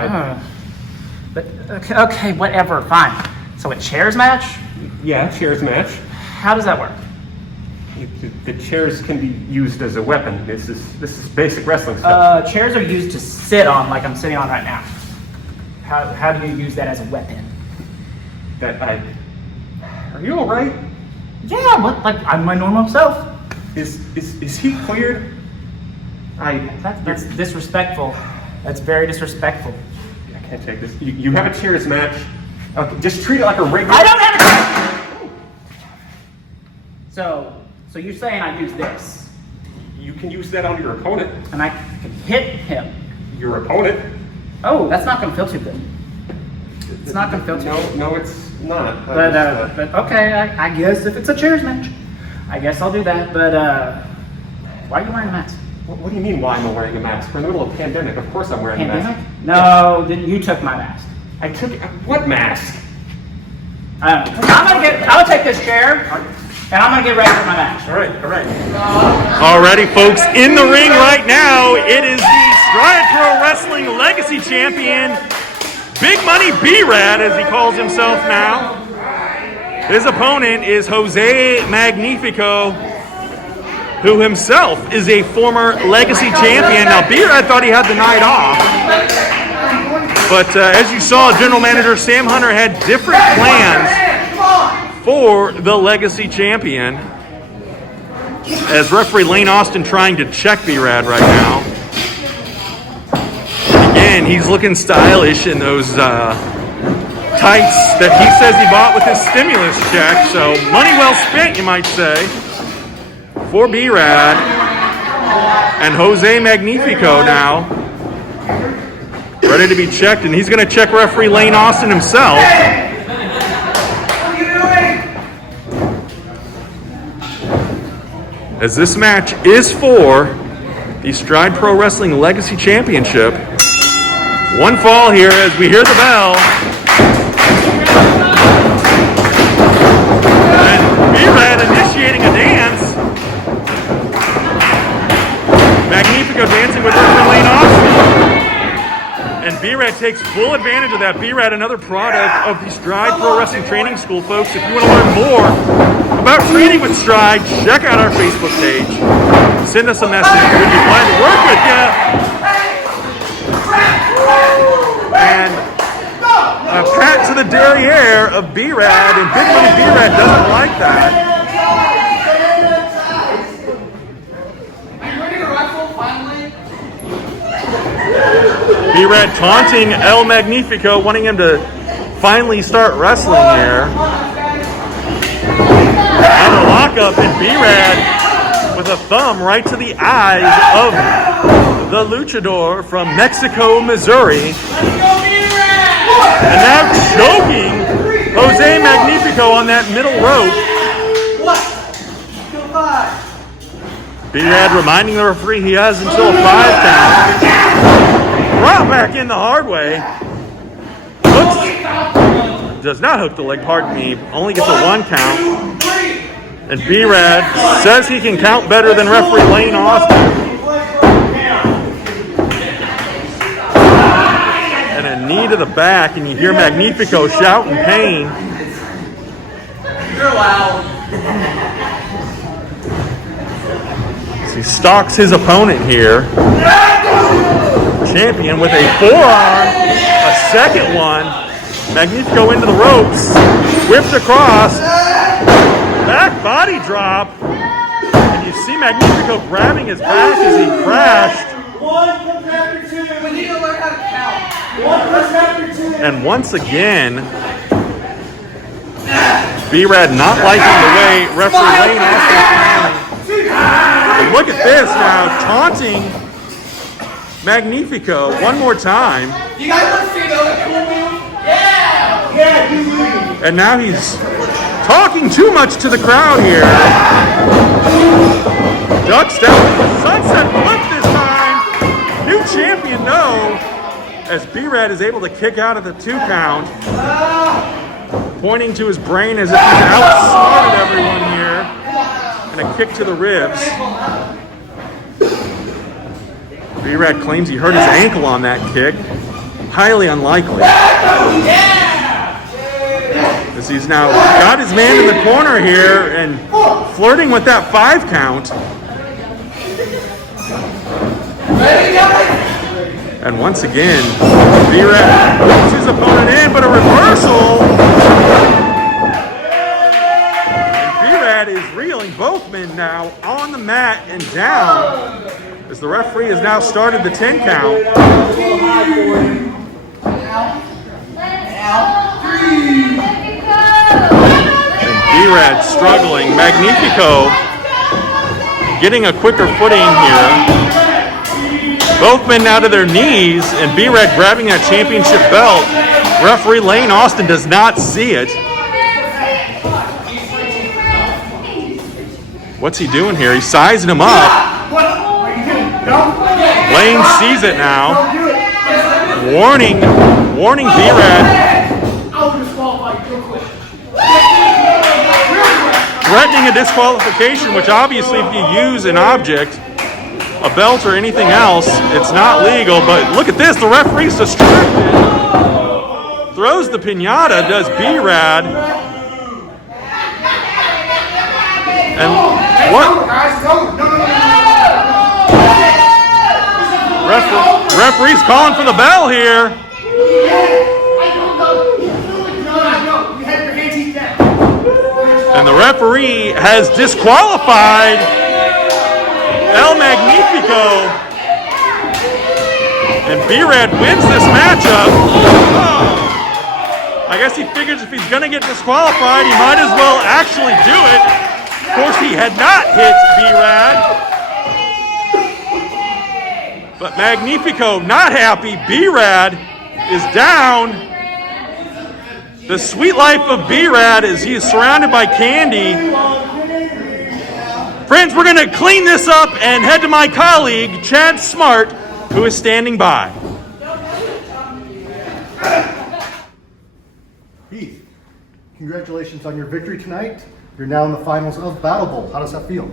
okay, whatever, fine. So a chairs match? Yeah, chairs match. How does that work? The chairs can be used as a weapon. This is basic wrestling stuff. Chairs are used to sit on, like I'm sitting on right now. How do you use that as a weapon? Are you all right? Yeah, like I'm my normal self. Is he cleared? That's disrespectful. That's very disrespectful. I can't take this. You have a chairs match. Okay, just treat it like a regular. I don't have a. So you're saying I use this? You can use that on your opponent. And I can hit him. Your opponent? Oh, that's not gonna feel too good. It's not gonna feel too good. No, it's not. But okay, I guess if it's a chairs match, I guess I'll do that. But why are you wearing a mask? What do you mean, why am I wearing a mask? We're in the middle of a pandemic. Of course I'm wearing a mask. No, then you took my mask. I took it. What mask? I'm gonna take this chair, and I'm gonna get ready for my match. All right. Alrighty, folks, in the ring right now, it is the Stride Pro Wrestling Legacy Champion, Big Money B-Rad, as he calls himself now. His opponent is Jose Magnifico, who himself is a former Legacy champion. Now, B-Rad thought he had the night off, but as you saw, General Manager Sam Hunter had different plans for the Legacy champion. As referee Lane Austin trying to check B-Rad right now. Again, he's looking stylish in those tights that he says he bought with his stimulus check. So money well spent, you might say, for B-Rad. And Jose Magnifico now ready to be checked, and he's going to check referee Lane Austin himself. As this match is for the Stride Pro Wrestling Legacy Championship. One fall here as we hear the bell. And B-Rad initiating a dance. Magnifico dancing with referee Lane Austin. And B-Rad takes full advantage of that. B-Rad, another product of the Stride Pro Wrestling Training School, folks. If you want to learn more about training with Stride, check out our Facebook page. Send us a message. We'd be glad to work with you. And a pat to the derriere of B-Rad, and Big Money B-Rad doesn't like that. B-Rad taunting El Magnifico, wanting him to finally start wrestling here. And a lockup, and B-Rad with a thumb right to the eyes of the luchador from Mexico, Missouri. And now choking Jose Magnifico on that middle rope. B-Rad reminding the referee he has until a 5 count. Brought back in the hard way. Does not hook the leg, pardon me. Only gets a 1 count. And B-Rad says he can count better than referee Lane Austin. And a knee to the back, and you hear Magnifico shout in pain. You're loud. He stalks his opponent here. Champion with a forearm, a second one. Magnifico into the ropes, whipped across, back body drop. And you see Magnifico grabbing his back as he crashed. We need to learn how to count. And once again, B-Rad not liking the way referee Lane Austin. Look at this now, taunting Magnifico one more time. You guys want to see another cool move? Yeah! Yeah, And now he's talking too much to the crowd here. Ducks down the sunset flip this time. New champion, no. As B-Rad is able to kick out of the 2 count. Pointing to his brain as if he's outsmarted everyone here. And a kick to the ribs. B-Rad claims he hurt his ankle on that kick. Highly unlikely. As he's now got his man in the corner here and flirting with that 5 count. And once again, B-Rad puts his opponent in, but a reversal. Is reeling, both men now on the mat and down as the referee has now started the 10 count. And B-Rad struggling. Magnifico getting a quicker footing here. Both men now to their knees, and B-Rad grabbing that championship belt. Referee Lane Austin does not see it. What's he doing here? He's sizing him up. Lane sees it now. Warning B-Rad. Threatening a disqualification, which obviously if you use an object, a belt or anything else, it's not legal. But look at this, the referee's distracted. Throws the piñata, does B-Rad. And what? Referee's calling for the bell here. And the referee has disqualified El Magnifico. And B-Rad wins this matchup. Oh. I guess he figures if he's going to get disqualified, he might as well actually do it. Of course, he had not hit B-Rad. But Magnifico not happy. B-Rad is down. The sweet life of B-Rad as he is surrounded by candy. Friends, we're going to clean this up and head to my colleague, Chad Smart, who is standing by. Heath, congratulations on your victory tonight. You're now in the finals of BattleBowl. How does that feel?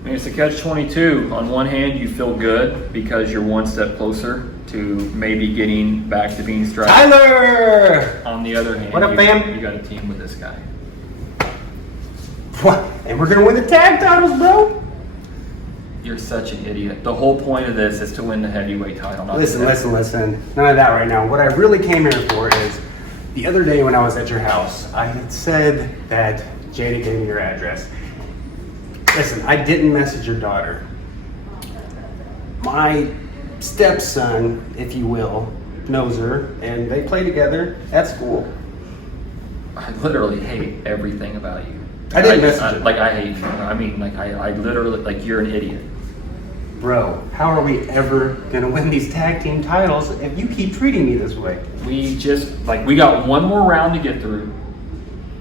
I mean, it's a catch-22. On one hand, you feel good because you're one step closer to maybe getting back to being Stripe. Tyler! On the other hand, What up, fam? You got a team with this guy. What? And we're gonna win the tag titles, bro? You're such an idiot. The whole point of this is to win the heavyweight title. Not Listen. None of that right now. What I really came here for is the other day when I was at your house, I had said that Jada gave me your address. Listen, I didn't message your daughter. My stepson, if you will, knows her, and they play together at school. I literally hate everything about you. I didn't message her. Like, I hate you. I mean, like, I literally, like, you're an idiot. Bro, how are we ever gonna win these tag team titles if you keep treating me this way? We just, like, we got one more round to get through.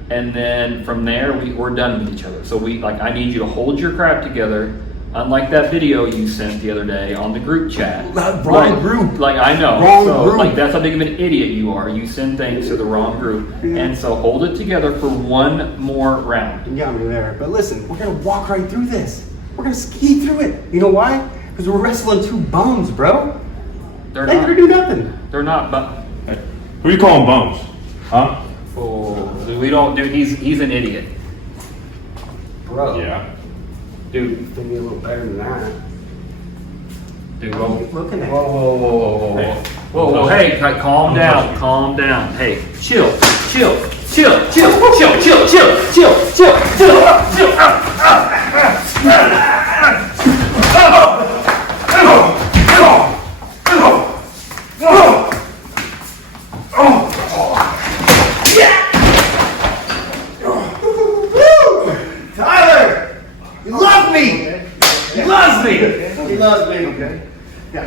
And then from there, we're done with each other. So I need you to hold your crap together Unlike that video you sent the other day on the group chat. Wrong group. Like, I know. Wrong so, group. Like, that's how big of an idiot you are. You send things to the wrong group. And so hold it together for one more round. You got me there. But listen, we're going to walk right through this. We're going to ski through it. You know why? Because we're wrestling two bums, bro. They're They not. never do nothing. They're not, but... Who you calling bums? Huh? Oh, we don't, dude, he's an idiot. Bro. Yeah. Dude, You think me a little better than that. dude, whoa. Looking at Whoa, Hey. whoa, hey, calm down, calm down. Hey, chill, chill, chill, chill, chill, chill, chill, chill, chill, chill, Tyler! You love me! He loves me. He loves me. Okay. Yeah.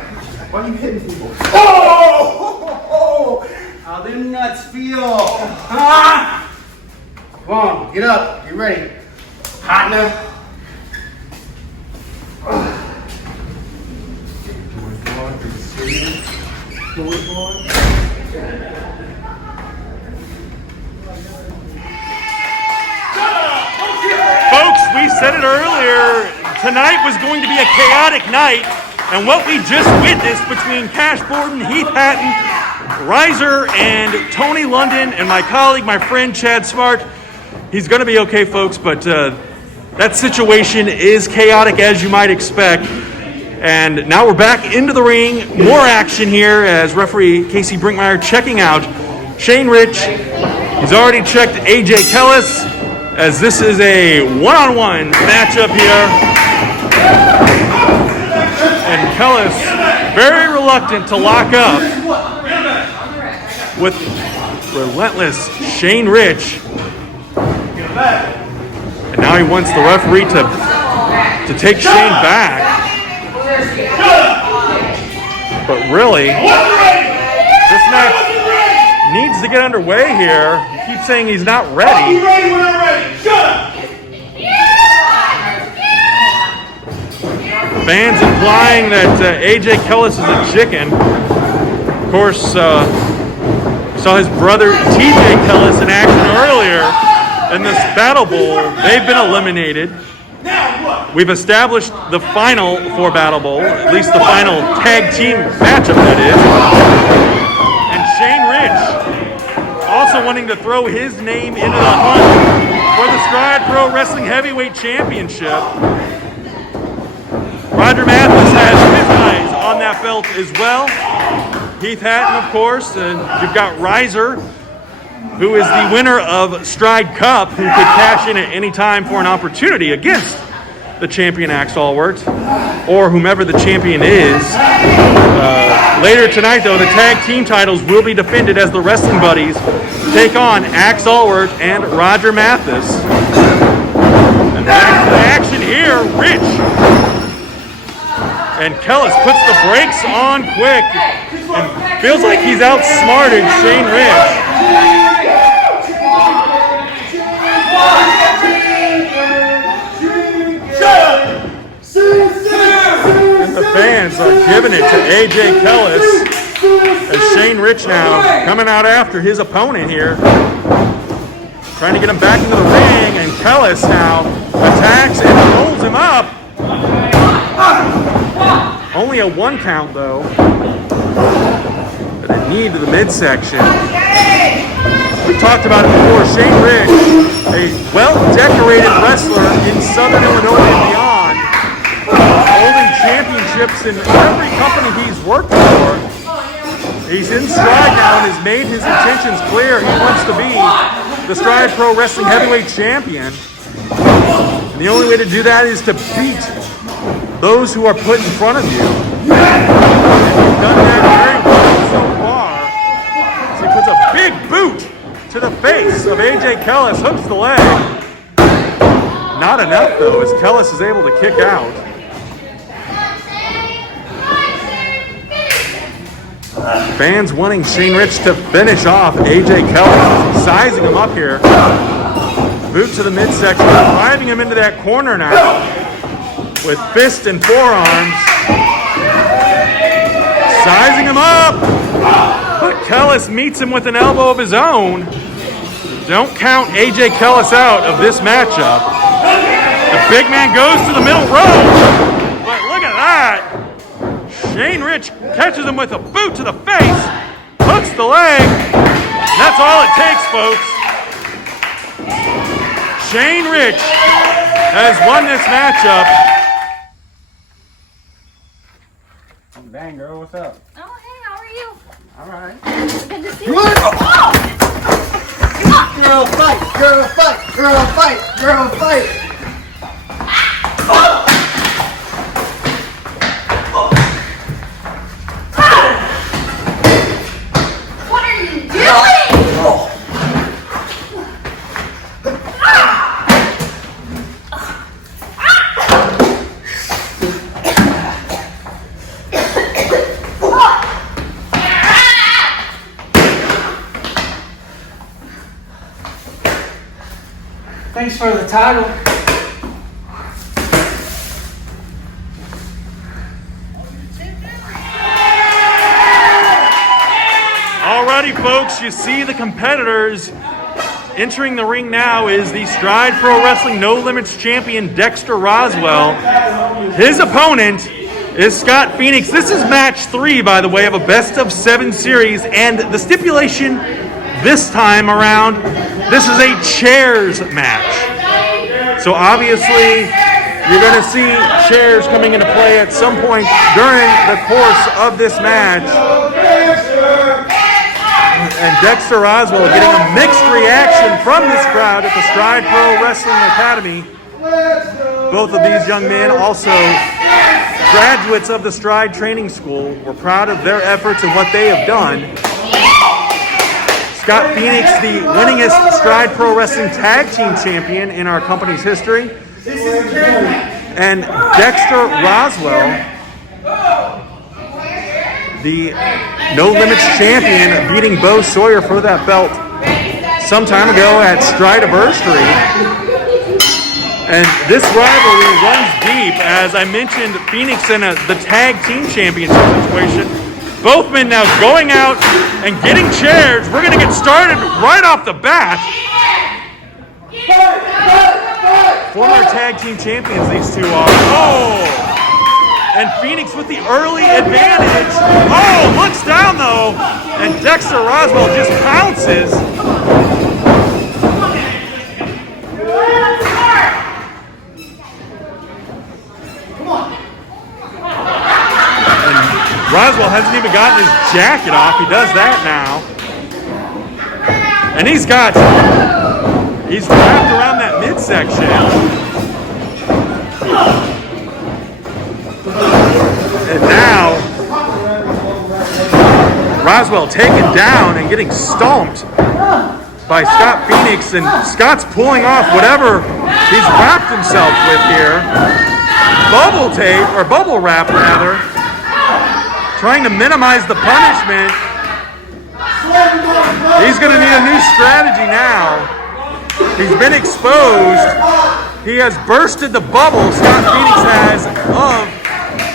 Why are you hitting people? Oh! How them nuts feel? Huh? Come on, get up. Get ready. Hot enough? Folks, we said it earlier, tonight was going to be a chaotic night, and what we just witnessed between Cash Borden, Heath Hatton, Reiser, and Tony London, and my colleague, my friend Chad Smart, he's going to be okay, folks, but that situation is chaotic as you might expect. And now we're back into the ring, more action here as referee Casey Brinkmeyer checking out Shane Rich. He's already checked AJ Kellis, as this is a one-on-one matchup here. And Kellis very reluctant to lock up with relentless Shane Rich. And now he wants the referee to take Shane back. But really, this match needs to get underway here. He keeps saying he's not ready. ready when I'm ready. Shut up! Fans implying that AJ Kellis is a chicken. Of course, saw his brother TJ Kellis in action earlier in this Battle Bowl. They've been eliminated. We've established the final for Battle Bowl, at least the final tag team matchup, that is. And Shane Rich also wanting to throw his name into the hunt for the Stride Pro Wrestling Heavyweight Championship. Roger Matheus has his eyes on that belt as well. Heath Hatton, of course, and you've got Reiser, who is the winner of Stride Cup, who could cash in at any time for an opportunity against the champion Axe Allwardt, or whomever the champion is. Later tonight, though, the tag team titles will be defended as the Wrestling Buddies take on Axe Allwardt and Roger Matheus. And back to the action here, Rich. And Kellis puts the brakes on quick and feels like he's outsmarted Shane Rich. And the fans are giving it to AJ Kellis as Shane Rich now coming out after his opponent here, trying to get him back into the ring, and Kellis now attacks and rolls him up. Only a 1 count though, but a knee to the midsection. We talked about it before. Shane Rich, a well-decorated wrestler in Southern Illinois and beyond, holding championships in every company he's worked for. He's in Stride now and has made his intentions clear. He wants to be the Stride Pro Wrestling Heavyweight Champion. And the only way to do that is to beat those who are put in front of you. And he's done that very well so far. As he puts a big boot to the face of AJ Kellis, hooks the leg. Not enough though, as Kellis is able to kick out. Fans wanting Shane Rich to finish off AJ Kellis, sizing him up here. Boot to the midsection, driving him into that corner now. with fist and forearms. Sizing him up. But Kellis meets him with an elbow of his own. Don't count AJ Kellis out of this matchup. The big man goes to the middle row. But look at that. Shane Rich catches him with a boot to the face. Hooks the leg. That's all it takes, folks. Shane Rich has won this matchup. Dang, girl, what's up? Oh, hey, how are you? All right. Good to see you. Girl fight, girl fight, girl fight, girl fight. What are you doing? Thanks for the title. Alrighty, folks, you see the competitors. Entering the ring now is the Stride Pro Wrestling No Limits champion Dexter Roswell. His opponent is Scott Phoenix. This is match 3, by the way, of a best of 7 series, and the stipulation this time around, this is a chairs match. So obviously, you're going to see chairs coming into play at some point during the course of this match. And Dexter Roswell getting a mixed reaction from this crowd at the Stride Pro Wrestling Academy. Both of these young men, also graduates of the Stride Training School, were proud of their efforts and what they have done. Scott Phoenix, the winningest Stride Pro Wrestling Tag Team Champion in our company's history. And Dexter Roswell, the No Limits champion, beating Bo Sawyer for that belt some time ago at Strideversary. And this rivalry runs deep. As I mentioned, Phoenix in the tag team championship situation. Both men now going out and getting chairs. We're going to get started right off the bat. Former tag team champions, these two are. Oh! And Phoenix with the early advantage. Oh, looks down though. And Dexter Roswell just pounces. Roswell hasn't even gotten his jacket off. He does that now. And he's wrapped around that midsection. And now, Roswell taken down and getting stomped by Scott Phoenix. And Scott's pulling off whatever he's wrapped himself with here. Bubble tape, or bubble wrap rather. Trying to minimize the punishment. He's going to need a new strategy now. He's been exposed. He has bursted the bubble Scott Phoenix has of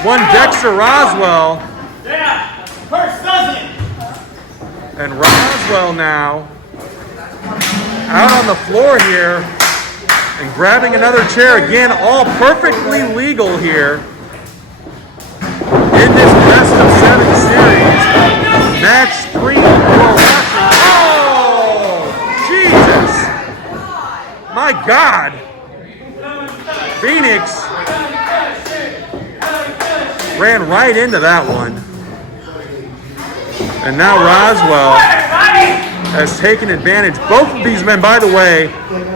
one Dexter Roswell. Yeah, first doesn't it? And Roswell now out on the floor here and grabbing another chair again, all perfectly legal here. In this best of 7 series, match 3 for wrestling. Oh, Jesus! My God! Phoenix ran right into that one. And now Roswell has taken advantage. Both of these men, by the way,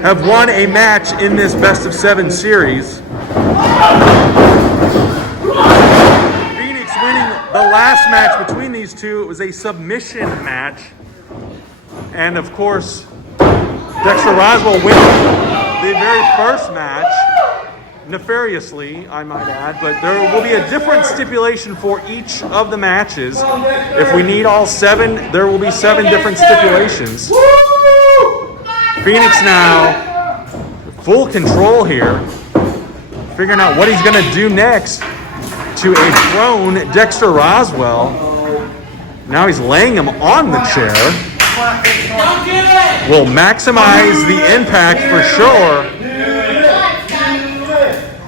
have won a match in this best of 7 series. The last match between these two, it was a submission match. And of course, Dexter Roswell wins the very first match, nefariously, I might add, but there will be a different stipulation for each of the matches. If we need all 7, there will be 7 different stipulations. Phoenix now, full control here. figuring out what he's going to do next to a prone Dexter Roswell. Now he's laying him on the chair. Will maximize the impact for sure.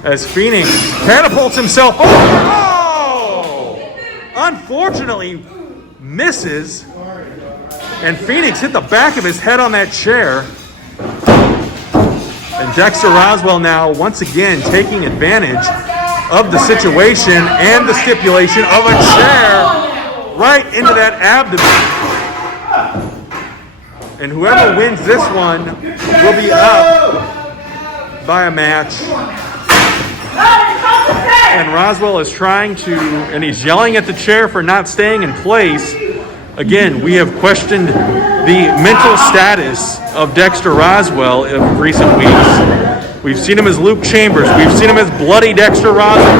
As Phoenix catapults himself. Oh! Unfortunately, misses. And Phoenix hit the back of his head on that chair. And Dexter Roswell now once again taking advantage of the situation and the stipulation of a chair right into that abdomen. And whoever wins this one will be up by a match. And Roswell is trying to, and he's yelling at the chair for not staying in place. Again, we have questioned the mental status of Dexter Roswell in recent weeks. We've seen him as Luke Chambers. We've seen him as Bloody Dexter Roswell.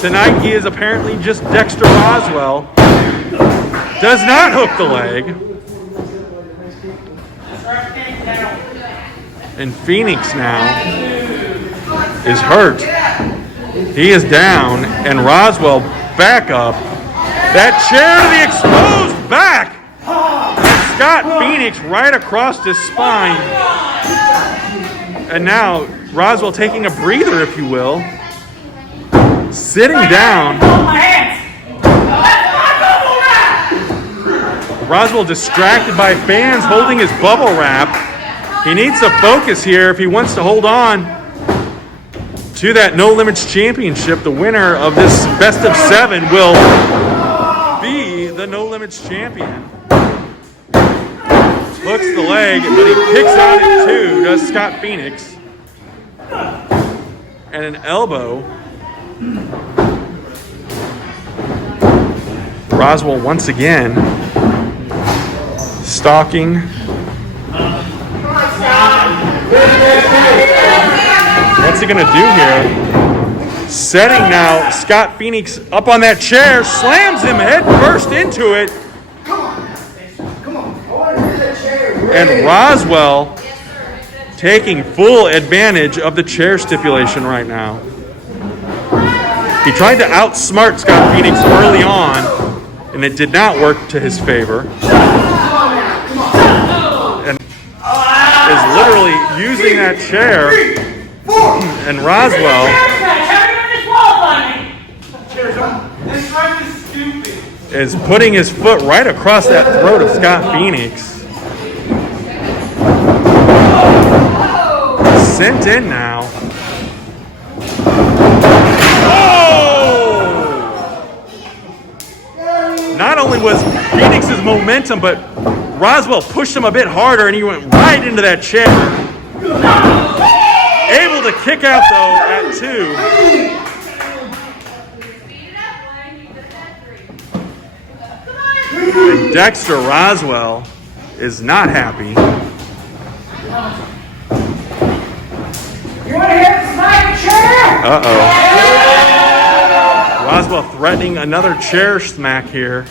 Tonight he is apparently just Dexter Roswell. Does not hook the leg. And Phoenix now is hurt. He is down, and Roswell back up. That chair to the exposed back. Scott Phoenix right across his spine. And now Roswell taking a breather, if you will. Sitting down. Roswell distracted by fans holding his bubble wrap. He needs to focus here if he wants to hold on to that No Limits Championship. The winner of this best of 7 will be the No Limits champion. Hooks the leg, but he kicks out at 2, does Scott Phoenix. And an elbow. Roswell once again stalking. What's he gonna do here? Setting now, Scott Phoenix up on that chair, slams him head first into it. And Roswell taking full advantage of the chair stipulation right now. He tried to outsmart Scott Phoenix early on, and it did not work to his favor. And is literally using that chair. And Roswell is putting his foot right across that throat of Scott Phoenix. Sent in now. Oh! Not only was Phoenix's momentum, but Roswell pushed him a bit harder and he went right into that chair. Able to kick out though at 2. And Dexter Roswell is not happy. Uh-oh. Roswell threatening another chair smack here.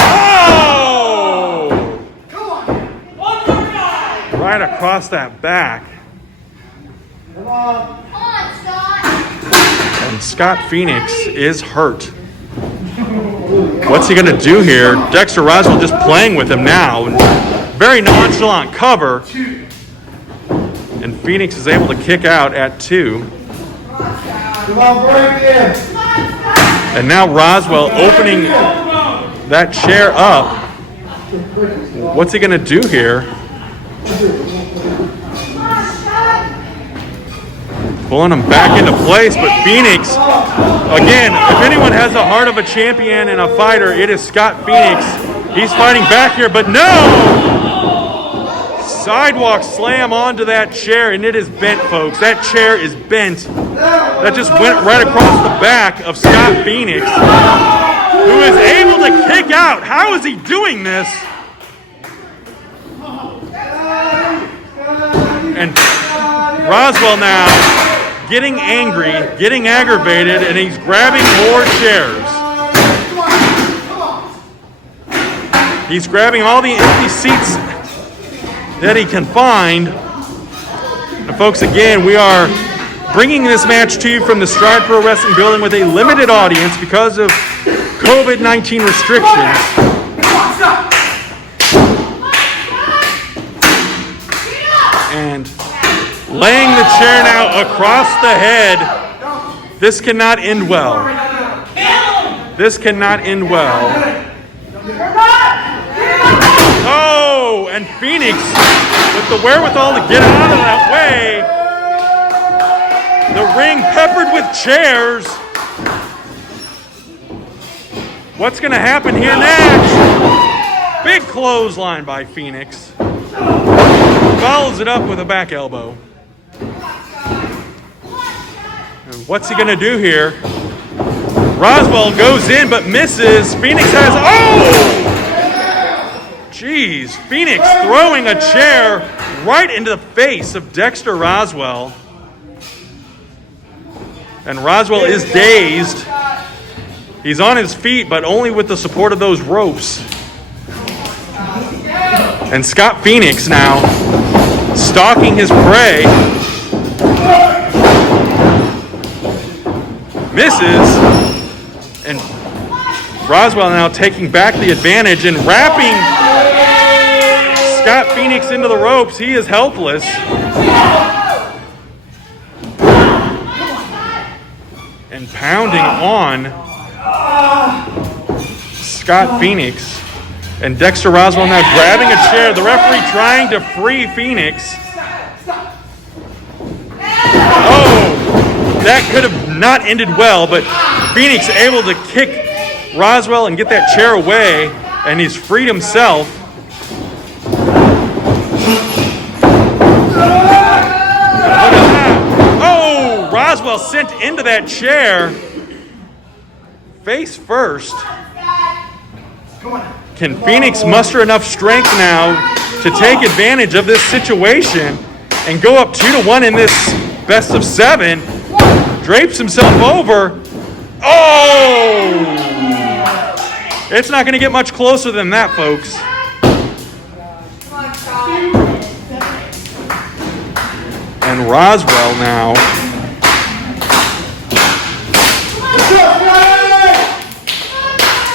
Oh! Right across that back. And Scott Phoenix is hurt. What's he going to do here? Dexter Roswell just playing with him now. Very nonchalant cover. And Phoenix is able to kick out at 2. And now Roswell opening that chair up. What's he going to do here? Pulling him back into place, but Phoenix, again, if anyone has the heart of a champion and a fighter, it is Scott Phoenix. He's fighting back here, but no! Sidewalk slam onto that chair, and it is bent, folks. That chair is bent. That just went right across the back of Scott Phoenix, who is able to kick out. How is he doing this? And Roswell now getting angry, getting aggravated, and he's grabbing more chairs. He's grabbing all the empty seats that he can find. And folks, again, we are bringing this match to you from the Stride Pro Wrestling building with a limited audience because of COVID-19 restrictions. And laying the chair now across the head. This cannot end well. This cannot end well. Oh, and Phoenix with the wherewithal to get out of that way. The ring peppered with chairs. What's going to happen here next? Big clothesline by Phoenix. Follows it up with a back elbow. And what's he going to do here? Roswell goes in but misses. Phoenix has... Oh! Jeez. Phoenix throwing a chair right into the face of Dexter Roswell. And Roswell is dazed. He's on his feet, but only with the support of those ropes. And Scott Phoenix now stalking his prey. Misses. And Roswell now taking back the advantage and wrapping Scott Phoenix into the ropes. He is helpless. And pounding on Scott Phoenix. And Dexter Roswell now grabbing a chair. The referee trying to free Phoenix. Oh, that could have not ended well, but Phoenix able to kick Roswell and get that chair away, and he's freed himself. Look at that. Oh, Roswell sent into that chair. Face first. Can Phoenix muster enough strength now to take advantage of this situation and go up 2-1 in this best of 7? Drapes himself over. Oh! It's not going to get much closer than that, folks. And Roswell now.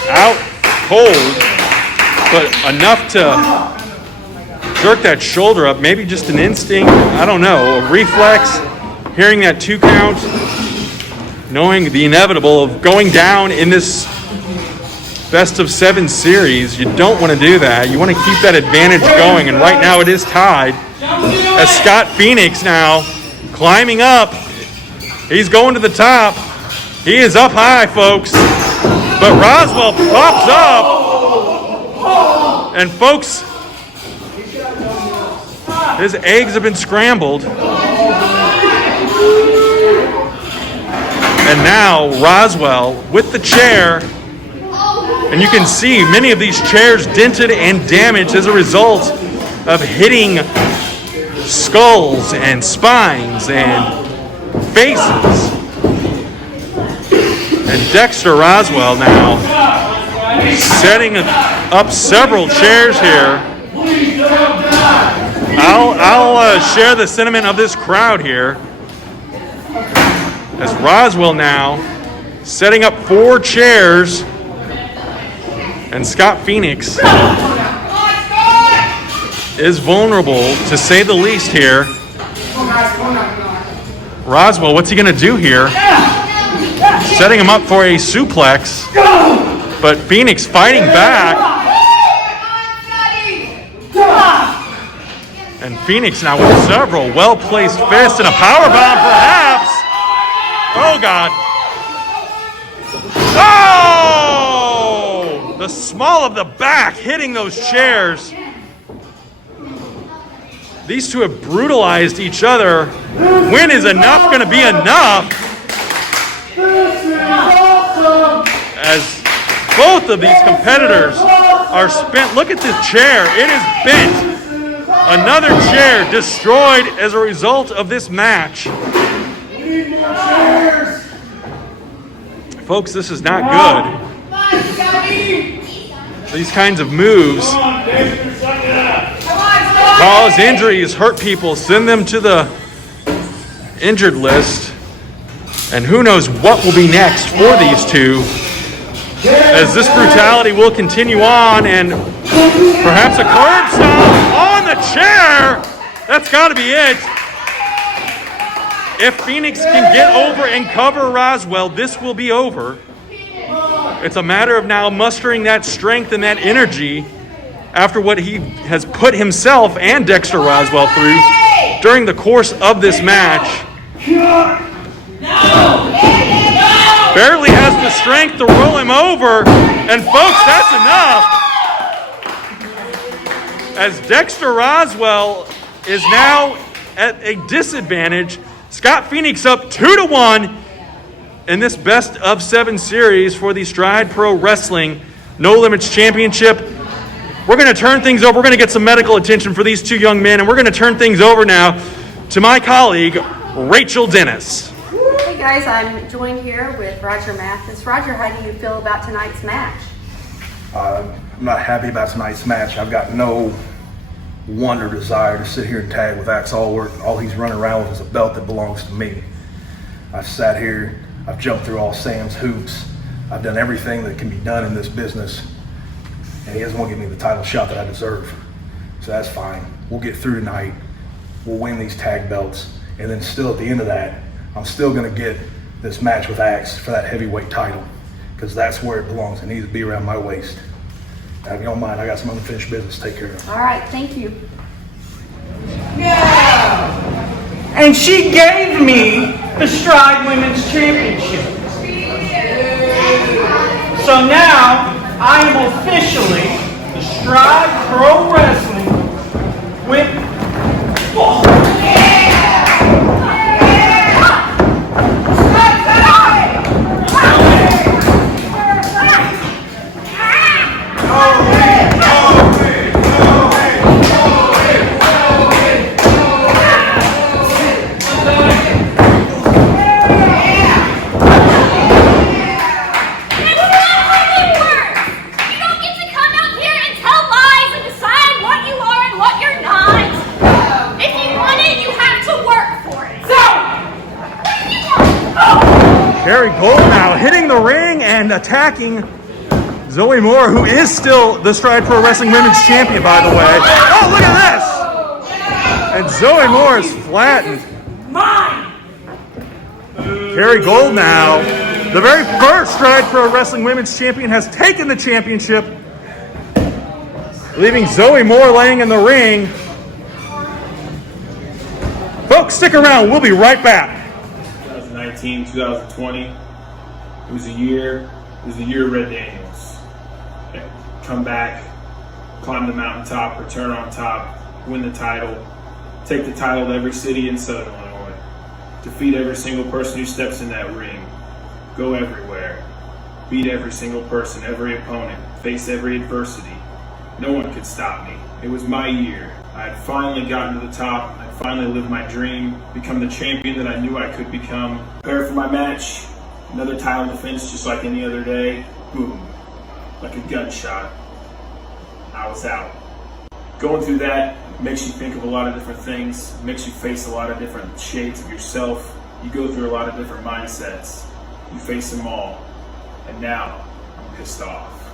Out cold, but enough to jerk that shoulder up. Maybe just an instinct, I don't know, a reflex. Hearing that 2 count, knowing the inevitable of going down in this best of 7 series. You don't want to do that. You want to keep that advantage going, and right now it is tied. As Scott Phoenix now climbing up. He's going to the top. He is up high, folks. But Roswell pops up. And folks, his eggs have been scrambled. And now Roswell with the chair. And you can see many of these chairs dented and damaged as a result of hitting skulls and spines and faces. And Dexter Roswell now setting up several chairs here. I'll share the sentiment of this crowd here. As Roswell now setting up 4 chairs. And Scott Phoenix is vulnerable, to say the least here. Roswell, what's he going to do here? Setting him up for a suplex. But Phoenix fighting back. And Phoenix now with several well-placed fists and a powerbomb perhaps. Oh, God. Oh! The small of the back hitting those chairs. These two have brutalized each other. When is enough going to be enough? As both of these competitors are spent. Look at this chair. It is bent. Another chair destroyed as a result of this match. Folks, this is not good. These kinds of moves. cause injuries, hurt people, send them to the injured list. And who knows what will be next for these two, as this brutality will continue on, and perhaps a curb stomp on the chair. That's got to be it. If Phoenix can get over and cover Roswell, this will be over. It's a matter of now mustering that strength and that energy after what he has put himself and Dexter Roswell through during the course of this match. Barely has the strength to roll him over, and folks, that's enough. As Dexter Roswell is now at a disadvantage, Scott Phoenix up 2-1 in this best of 7 series for the Stride Pro Wrestling No Limits Championship. We're going to turn things over. We're going to get some medical attention for these two young men, and we're going to turn things over now to my colleague, Rachel Dennis. Hey guys, I'm joined here with Roger Matheus. Roger, how do you feel about tonight's match? I'm not happy about tonight's match. I've got no want or desire to sit here and tag with Allwardt. All he's running around with is a belt that belongs to me. I've sat here, I've jumped through all Sam's hoops. I've done everything that can be done in this business, and he doesn't want to give me the title shot that I deserve. So that's fine. We'll get through tonight. We'll win these tag belts, and then still at the end of that, I'm still going to get this match with Axe for that heavyweight title, because that's where it belongs. It needs to be around my waist. Now, if you don't mind, I got some unfinished business to take care of. All right, thank you. Yeah! And she gave me the Stride Women's Championship. So now, I am officially the Stride Pro Wrestling with... Oh. Attacking Zoe Moore, who is still the Stride Pro Wrestling Women's Champion, by the way. Oh, look at this! And Zoe Moore is flattened. Carrie Gold now, the very first Stride Pro Wrestling Women's Champion, has taken the championship, leaving Zoe Moore laying in the ring. Folks, stick around. We'll be right back. 2019, 2020. It was the year of Red Daniels. Come back, climb the mountaintop, return on top, win the title, take the title to every city in Southern Illinois, defeat every single person who steps in that ring, go everywhere, beat every single person, every opponent, face every adversity. No one could stop me. It was my year. I had finally gotten to the top. I finally lived my dream, become the champion that I knew I could become. Prepare for my match. Another title defense just like any other day. Boom. Like a gunshot. I was out. Going through that makes you think of a lot of different things, makes you face a lot of different shades of yourself. You go through a lot of different mindsets. You face them all. And now, I'm pissed off.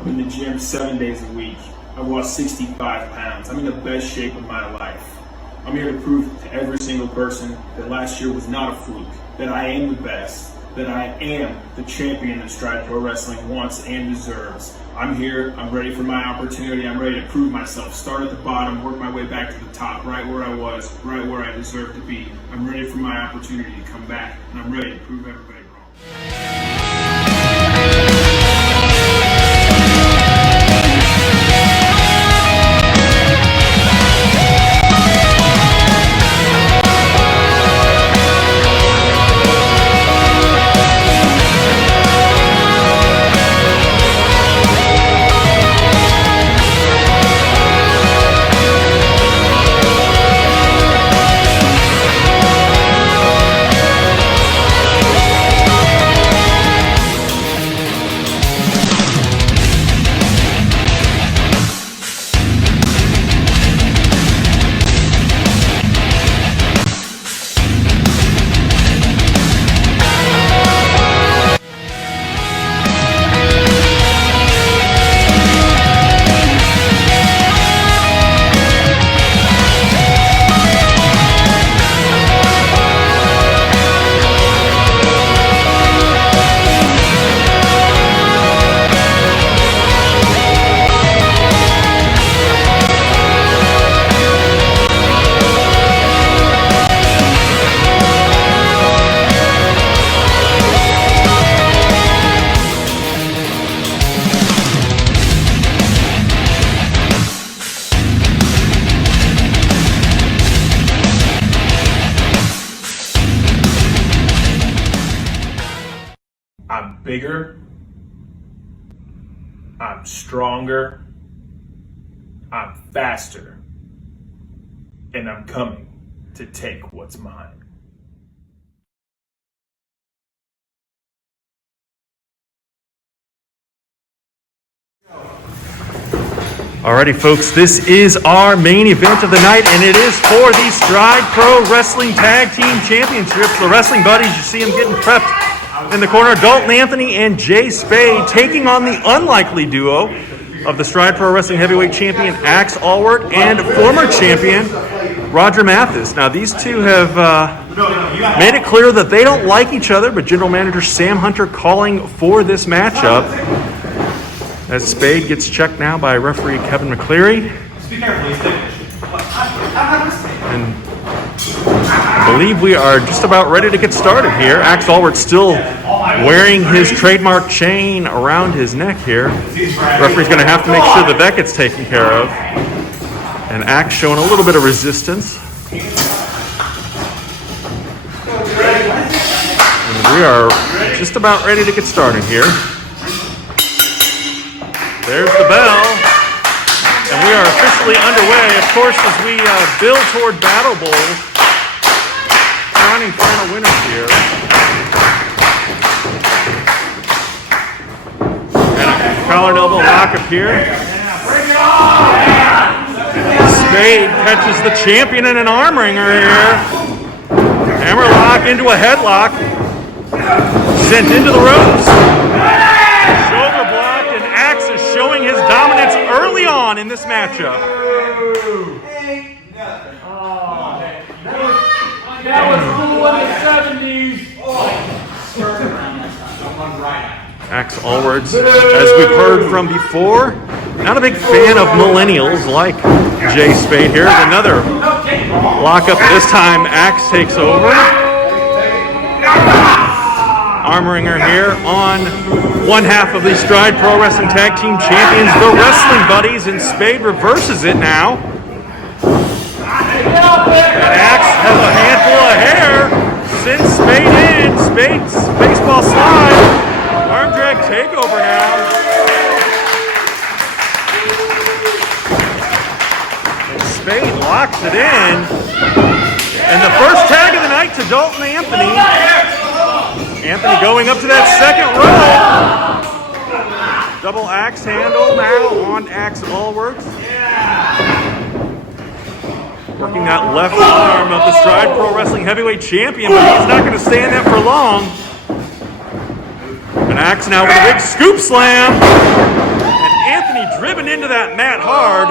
I'm in the gym 7 days a week. I've lost 65 pounds. I'm in the best shape of my life. I'm here to prove to every single person that last year was not a fluke, that I am the best, that I am the champion that Stride Pro Wrestling wants and deserves. I'm here, I'm ready for my opportunity, I'm ready to prove myself. Start at the bottom, work my way back to the top, right where I was, right where I deserve to be. I'm ready for my opportunity to come back, and I'm ready to prove everybody wrong. bigger, I'm stronger, I'm faster, and I'm coming to take what's mine. Alrighty, folks, this is our main event of the night, and it is for the Stride Pro Wrestling Tag Team Championships. The Wrestling Buddies, you see them getting prepped in the corner. Dalton Anthony and Jay Spade taking on the unlikely duo of the Stride Pro Wrestling Heavyweight Champion Axe Allwardt and former champion Roger Matheus. Now, these two have made it clear that they don't like each other, but General Manager Sam Hunter calling for this matchup. As Spade gets checked now by referee Kevin McCleary. And I believe we are just about ready to get started here. Axe Allwardt still wearing his trademark chain around his neck here. Referee's going to have to make sure that that gets taken care of. And Axe showing a little bit of resistance. And we are just about ready to get started here. There's the bell, and we are officially underway. Of course, as we build toward BattleBowl, crowning final winners here. And a collar and elbow lock up here. Spade catches the champion in an arm wringer here. Hammerlock into a headlock. Sent into the ropes. Showing his dominance early on in this matchup. That was cool in the 70s. Axe Allwardt, as we've heard from before, not a big fan of millennials like Jay Spade here. Another lockup. This time Axe takes over. Armringer here on one half of the Stride Pro Wrestling Tag Team Champions, the Wrestling Buddies, and Spade reverses it now. And Axe has a handful of hair, sends Spade in, Spade's baseball slide, arm drag takeover now. And Spade locks it in. And the first tag of the night to Dalton Anthony. Anthony going up to that second row. Double axe handle now on Axe Allwardt. Working that left arm of the Stride Pro Wrestling Heavyweight Champion, but he's not going to stay in that for long. And Axe now with a big scoop slam. And Anthony driven into that mat hard.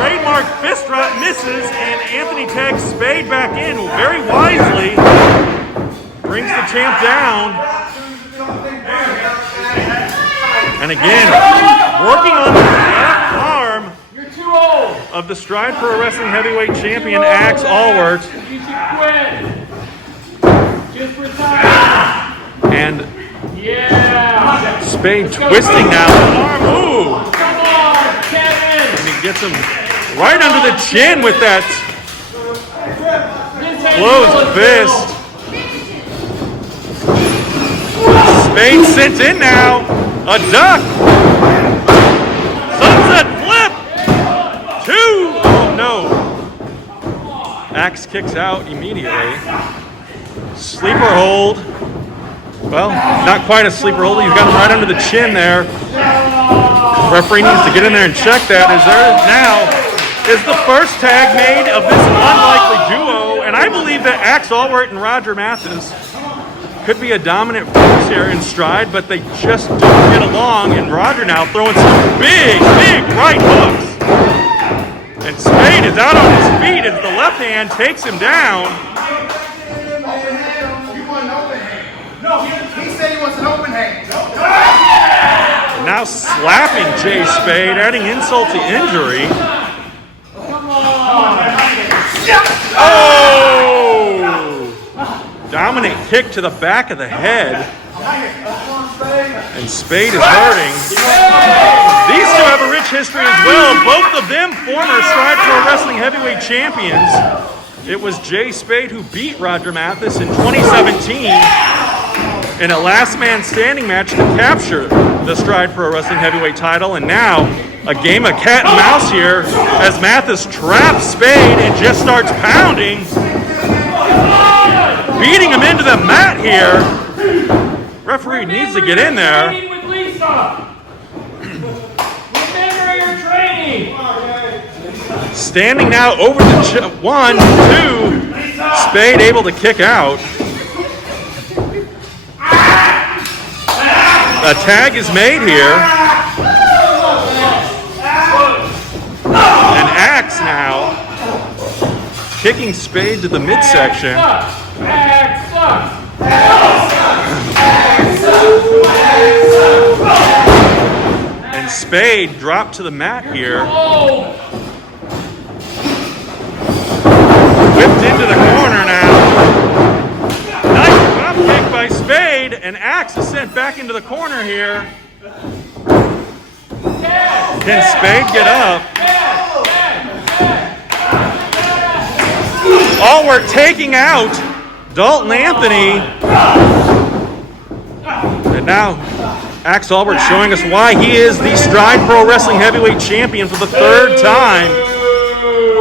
Trademark fist drop misses, and Anthony tags Spade back in very wisely. Brings the champ down. And again, working on the left arm of the Stride Pro Wrestling Heavyweight Champion Axe Allwardt. And Spade twisting now the arm. Ooh! And he gets him right under the chin with that closed fist. Spade sent in now. A duck. Sunset flip. 2. Oh no. Axe kicks out immediately. Sleeper hold. Well, not quite a sleeper hold. He's got him right under the chin there. Referee needs to get in there and check that. Is there now is the first tag made of this unlikely duo, and I believe that Axe Allwardt and Roger Matheus could be a dominant force here in Stride, but they just don't get along, and Roger now throwing some big right hooks. And Spade is out on his feet as the left hand takes him down. No, he said he wants an open hand. And now slapping Jay Spade, adding insult to injury. Oh! Dominant kick to the back of the head. And Spade is hurting. These two have a rich history as well. Both of them former Stride Pro Wrestling Heavyweight Champions. It was Jay Spade who beat Roger Matheus in 2017 in a last man standing match to capture the Stride Pro Wrestling Heavyweight title. And now a game of cat and mouse here as Mathis traps Spade and just starts pounding, beating him into the mat here. Referee needs to get in there. Remember your training. Standing now over the 1, 2. Spade able to kick out. A tag is made here. And Axe now kicking Spade to the midsection. And Spade dropped to the mat here. Whipped into the corner now. Nice drop kick by Spade, and Axe is sent back into the corner here. Can Spade get up? Allwardt taking out Dalton Anthony. And now Axe Allwardt showing us why he is the Stride Pro Wrestling Heavyweight Champion for the 3rd time.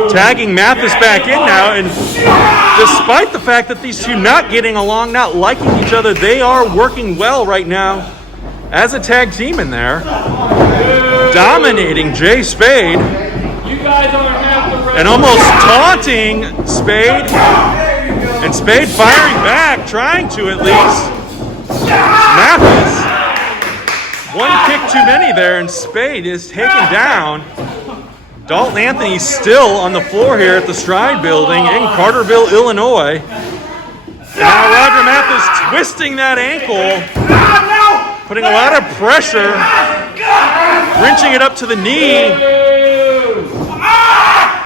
Tagging Mathis back in now, and despite the fact that these two not getting along, not liking each other, they are working well right now as a tag team in there. Dominating Jay Spade. And almost taunting Spade. And Spade firing back, trying to at least. Mathis. One kick too many there, and Spade is taken down. Dalton Anthony still on the floor here at the Stride Building in Carterville, Illinois. And now Roger Matheus twisting that ankle, putting a lot of pressure, wrenching it up to the knee.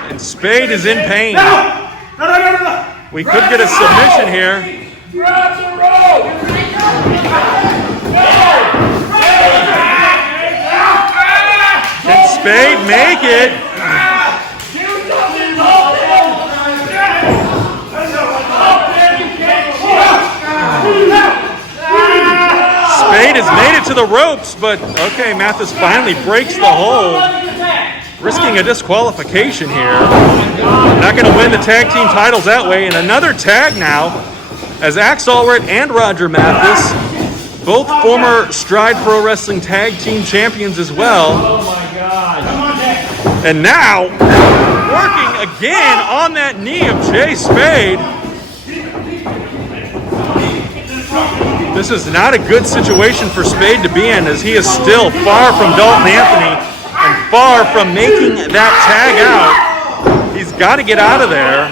And Spade is in pain. We could get a submission here. Can Spade make it? Spade has made it to the ropes, but okay, Mathis finally breaks the hold, risking a disqualification here. Not going to win the tag team titles that way, and another tag now as Axe Allwardt and Roger Matheus, both former Stride Pro Wrestling Tag Team Champions as well. Oh my God. And now, working again on that knee of Jay Spade. This is not a good situation for Spade to be in, as he is still far from Dalton Anthony and far from making that tag out. He's got to get out of there,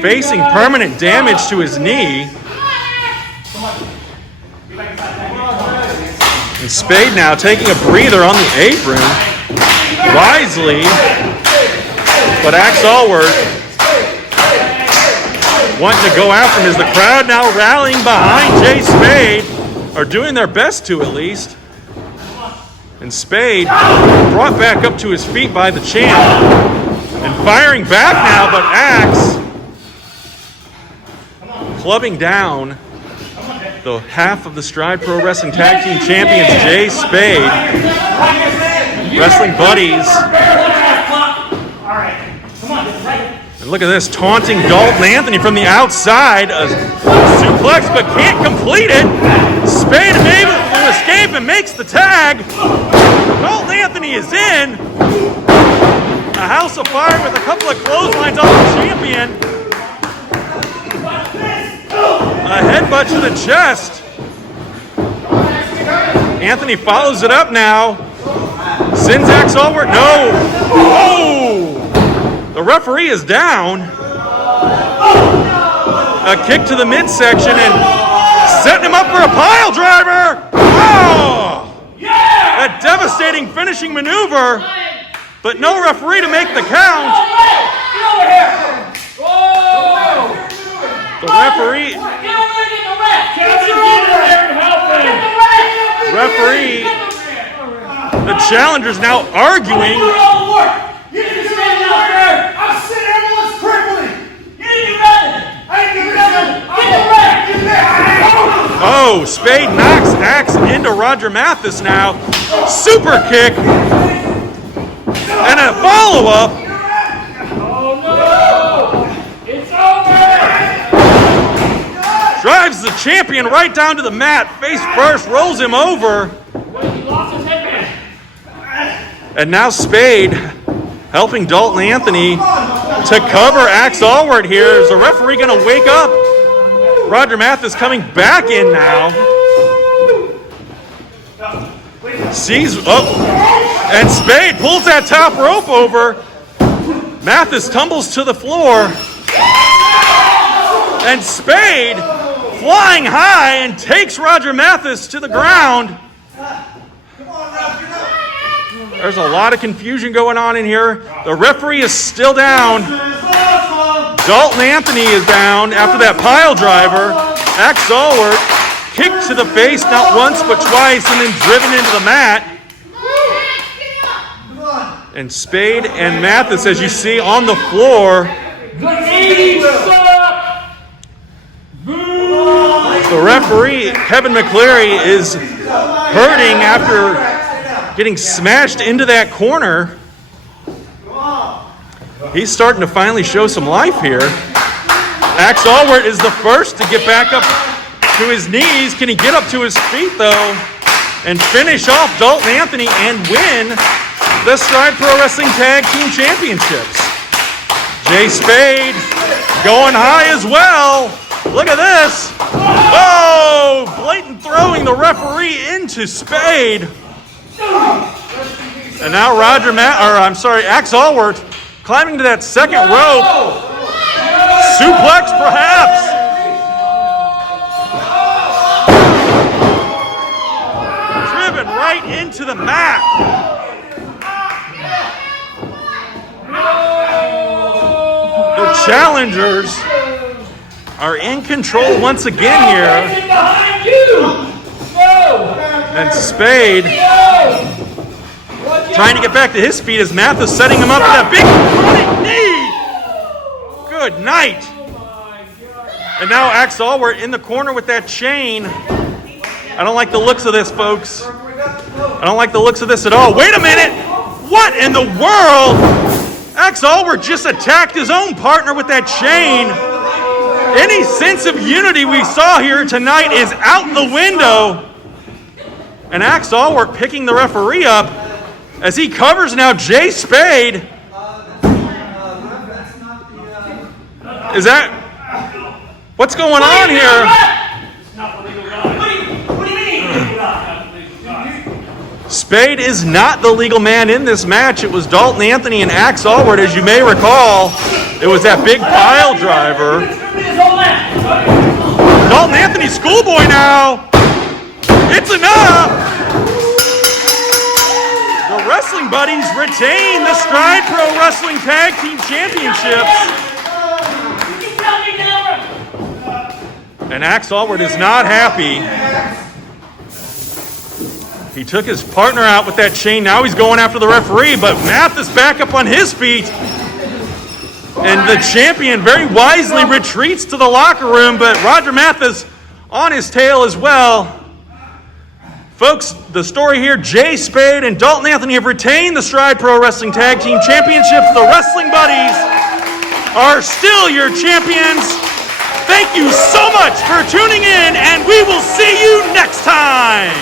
facing permanent damage to his knee. And Spade now taking a breather on the apron, wisely, but Axe Allwardt wanting to go after him as the crowd now rallying behind Jay Spade, or doing their best to at least. And Spade brought back up to his feet by the champ, and firing back now, but Axe clubbing down the half of the Stride Pro Wrestling Tag Team Champions, Jay Spade. Wrestling buddies. And look at this, taunting Dalton Anthony from the outside. A suplex, but can't complete it. Spade is able to escape and makes the tag. Dalton Anthony is in. A house of fire with a couple of clotheslines on the champion. A headbutt to the chest. Anthony follows it up now. Sends Axe Allwardt. No. Oh! The referee is down. A kick to the midsection and setting him up for a pile driver. Oh! That devastating finishing maneuver, but no referee to make the count. The referee, the challenger's now arguing. You can stand out there. I've seen everyone's crippled Spade knocks Axe into Roger Matheus now. Super kick. And a follow-up. Oh no! It's over! Drives the champion right down to the mat. Face first, rolls him over. He lost his headband. And now Spade helping Dalton Anthony to cover Axe Allwardt here. Is the referee going to wake up? Roger Matheus coming back in now. Sees, and Spade pulls that top rope over. Matheus tumbles to the floor. And Spade flying high and takes Roger Matheus to the ground. There's a lot of confusion going on in here. The referee is still down. Dalton Anthony is down after that pile driver. Axe Allwardt kicked to the face not once but twice and then driven into the mat. And Spade and Mathis, as you see, on the floor. The referee, Kevin McCleary, is hurting after getting smashed into that corner. He's starting to finally show some life here. Axe Allwardt is the first to get back up to his knees. Can he get up to his feet, though, and finish off Dalton Anthony and win the Stride Pro Wrestling Tag Team Championships? Jay Spade going high as well. Look at this. Oh, blatant throwing the referee into Spade. And now Axe Allwardt climbing to that second rope. Suplex, perhaps. Driven right into the mat. The challengers are in control once again here. And Spade trying to get back to his feet as Mathis setting him up with that big running knee. Good night. And now Axe Allwardt in the corner with that chain. I don't like the looks of this, folks. I don't like the looks of this at all. Wait a minute. What in the world? Axe Allwardt just attacked his own partner with that chain. Any sense of unity we saw here tonight is out the window. And Axe Allwardt picking the referee up as he covers now Jay Spade. Is that... What's going on here? Spade is not the legal man in this match. It was Dalton Anthony and Axe Allwardt, as you may recall. It was that big pile driver. Dalton Anthony, schoolboy now. It's enough. The Wrestling Buddies retain the Stride Pro Wrestling Tag Team Championships. And Axe Allwardt is not happy. He took his partner out with that chain. Now he's going after the referee, but Mathis back up on his feet. And the champion very wisely retreats to the locker room, but Roger Matheus on his tail as well. Folks, the story here, Jay Spade and Dalton Anthony have retained the Stride Pro Wrestling Tag Team Championships. The Wrestling Buddies are still your champions. Thank you so much for tuning in, and we will see you next time.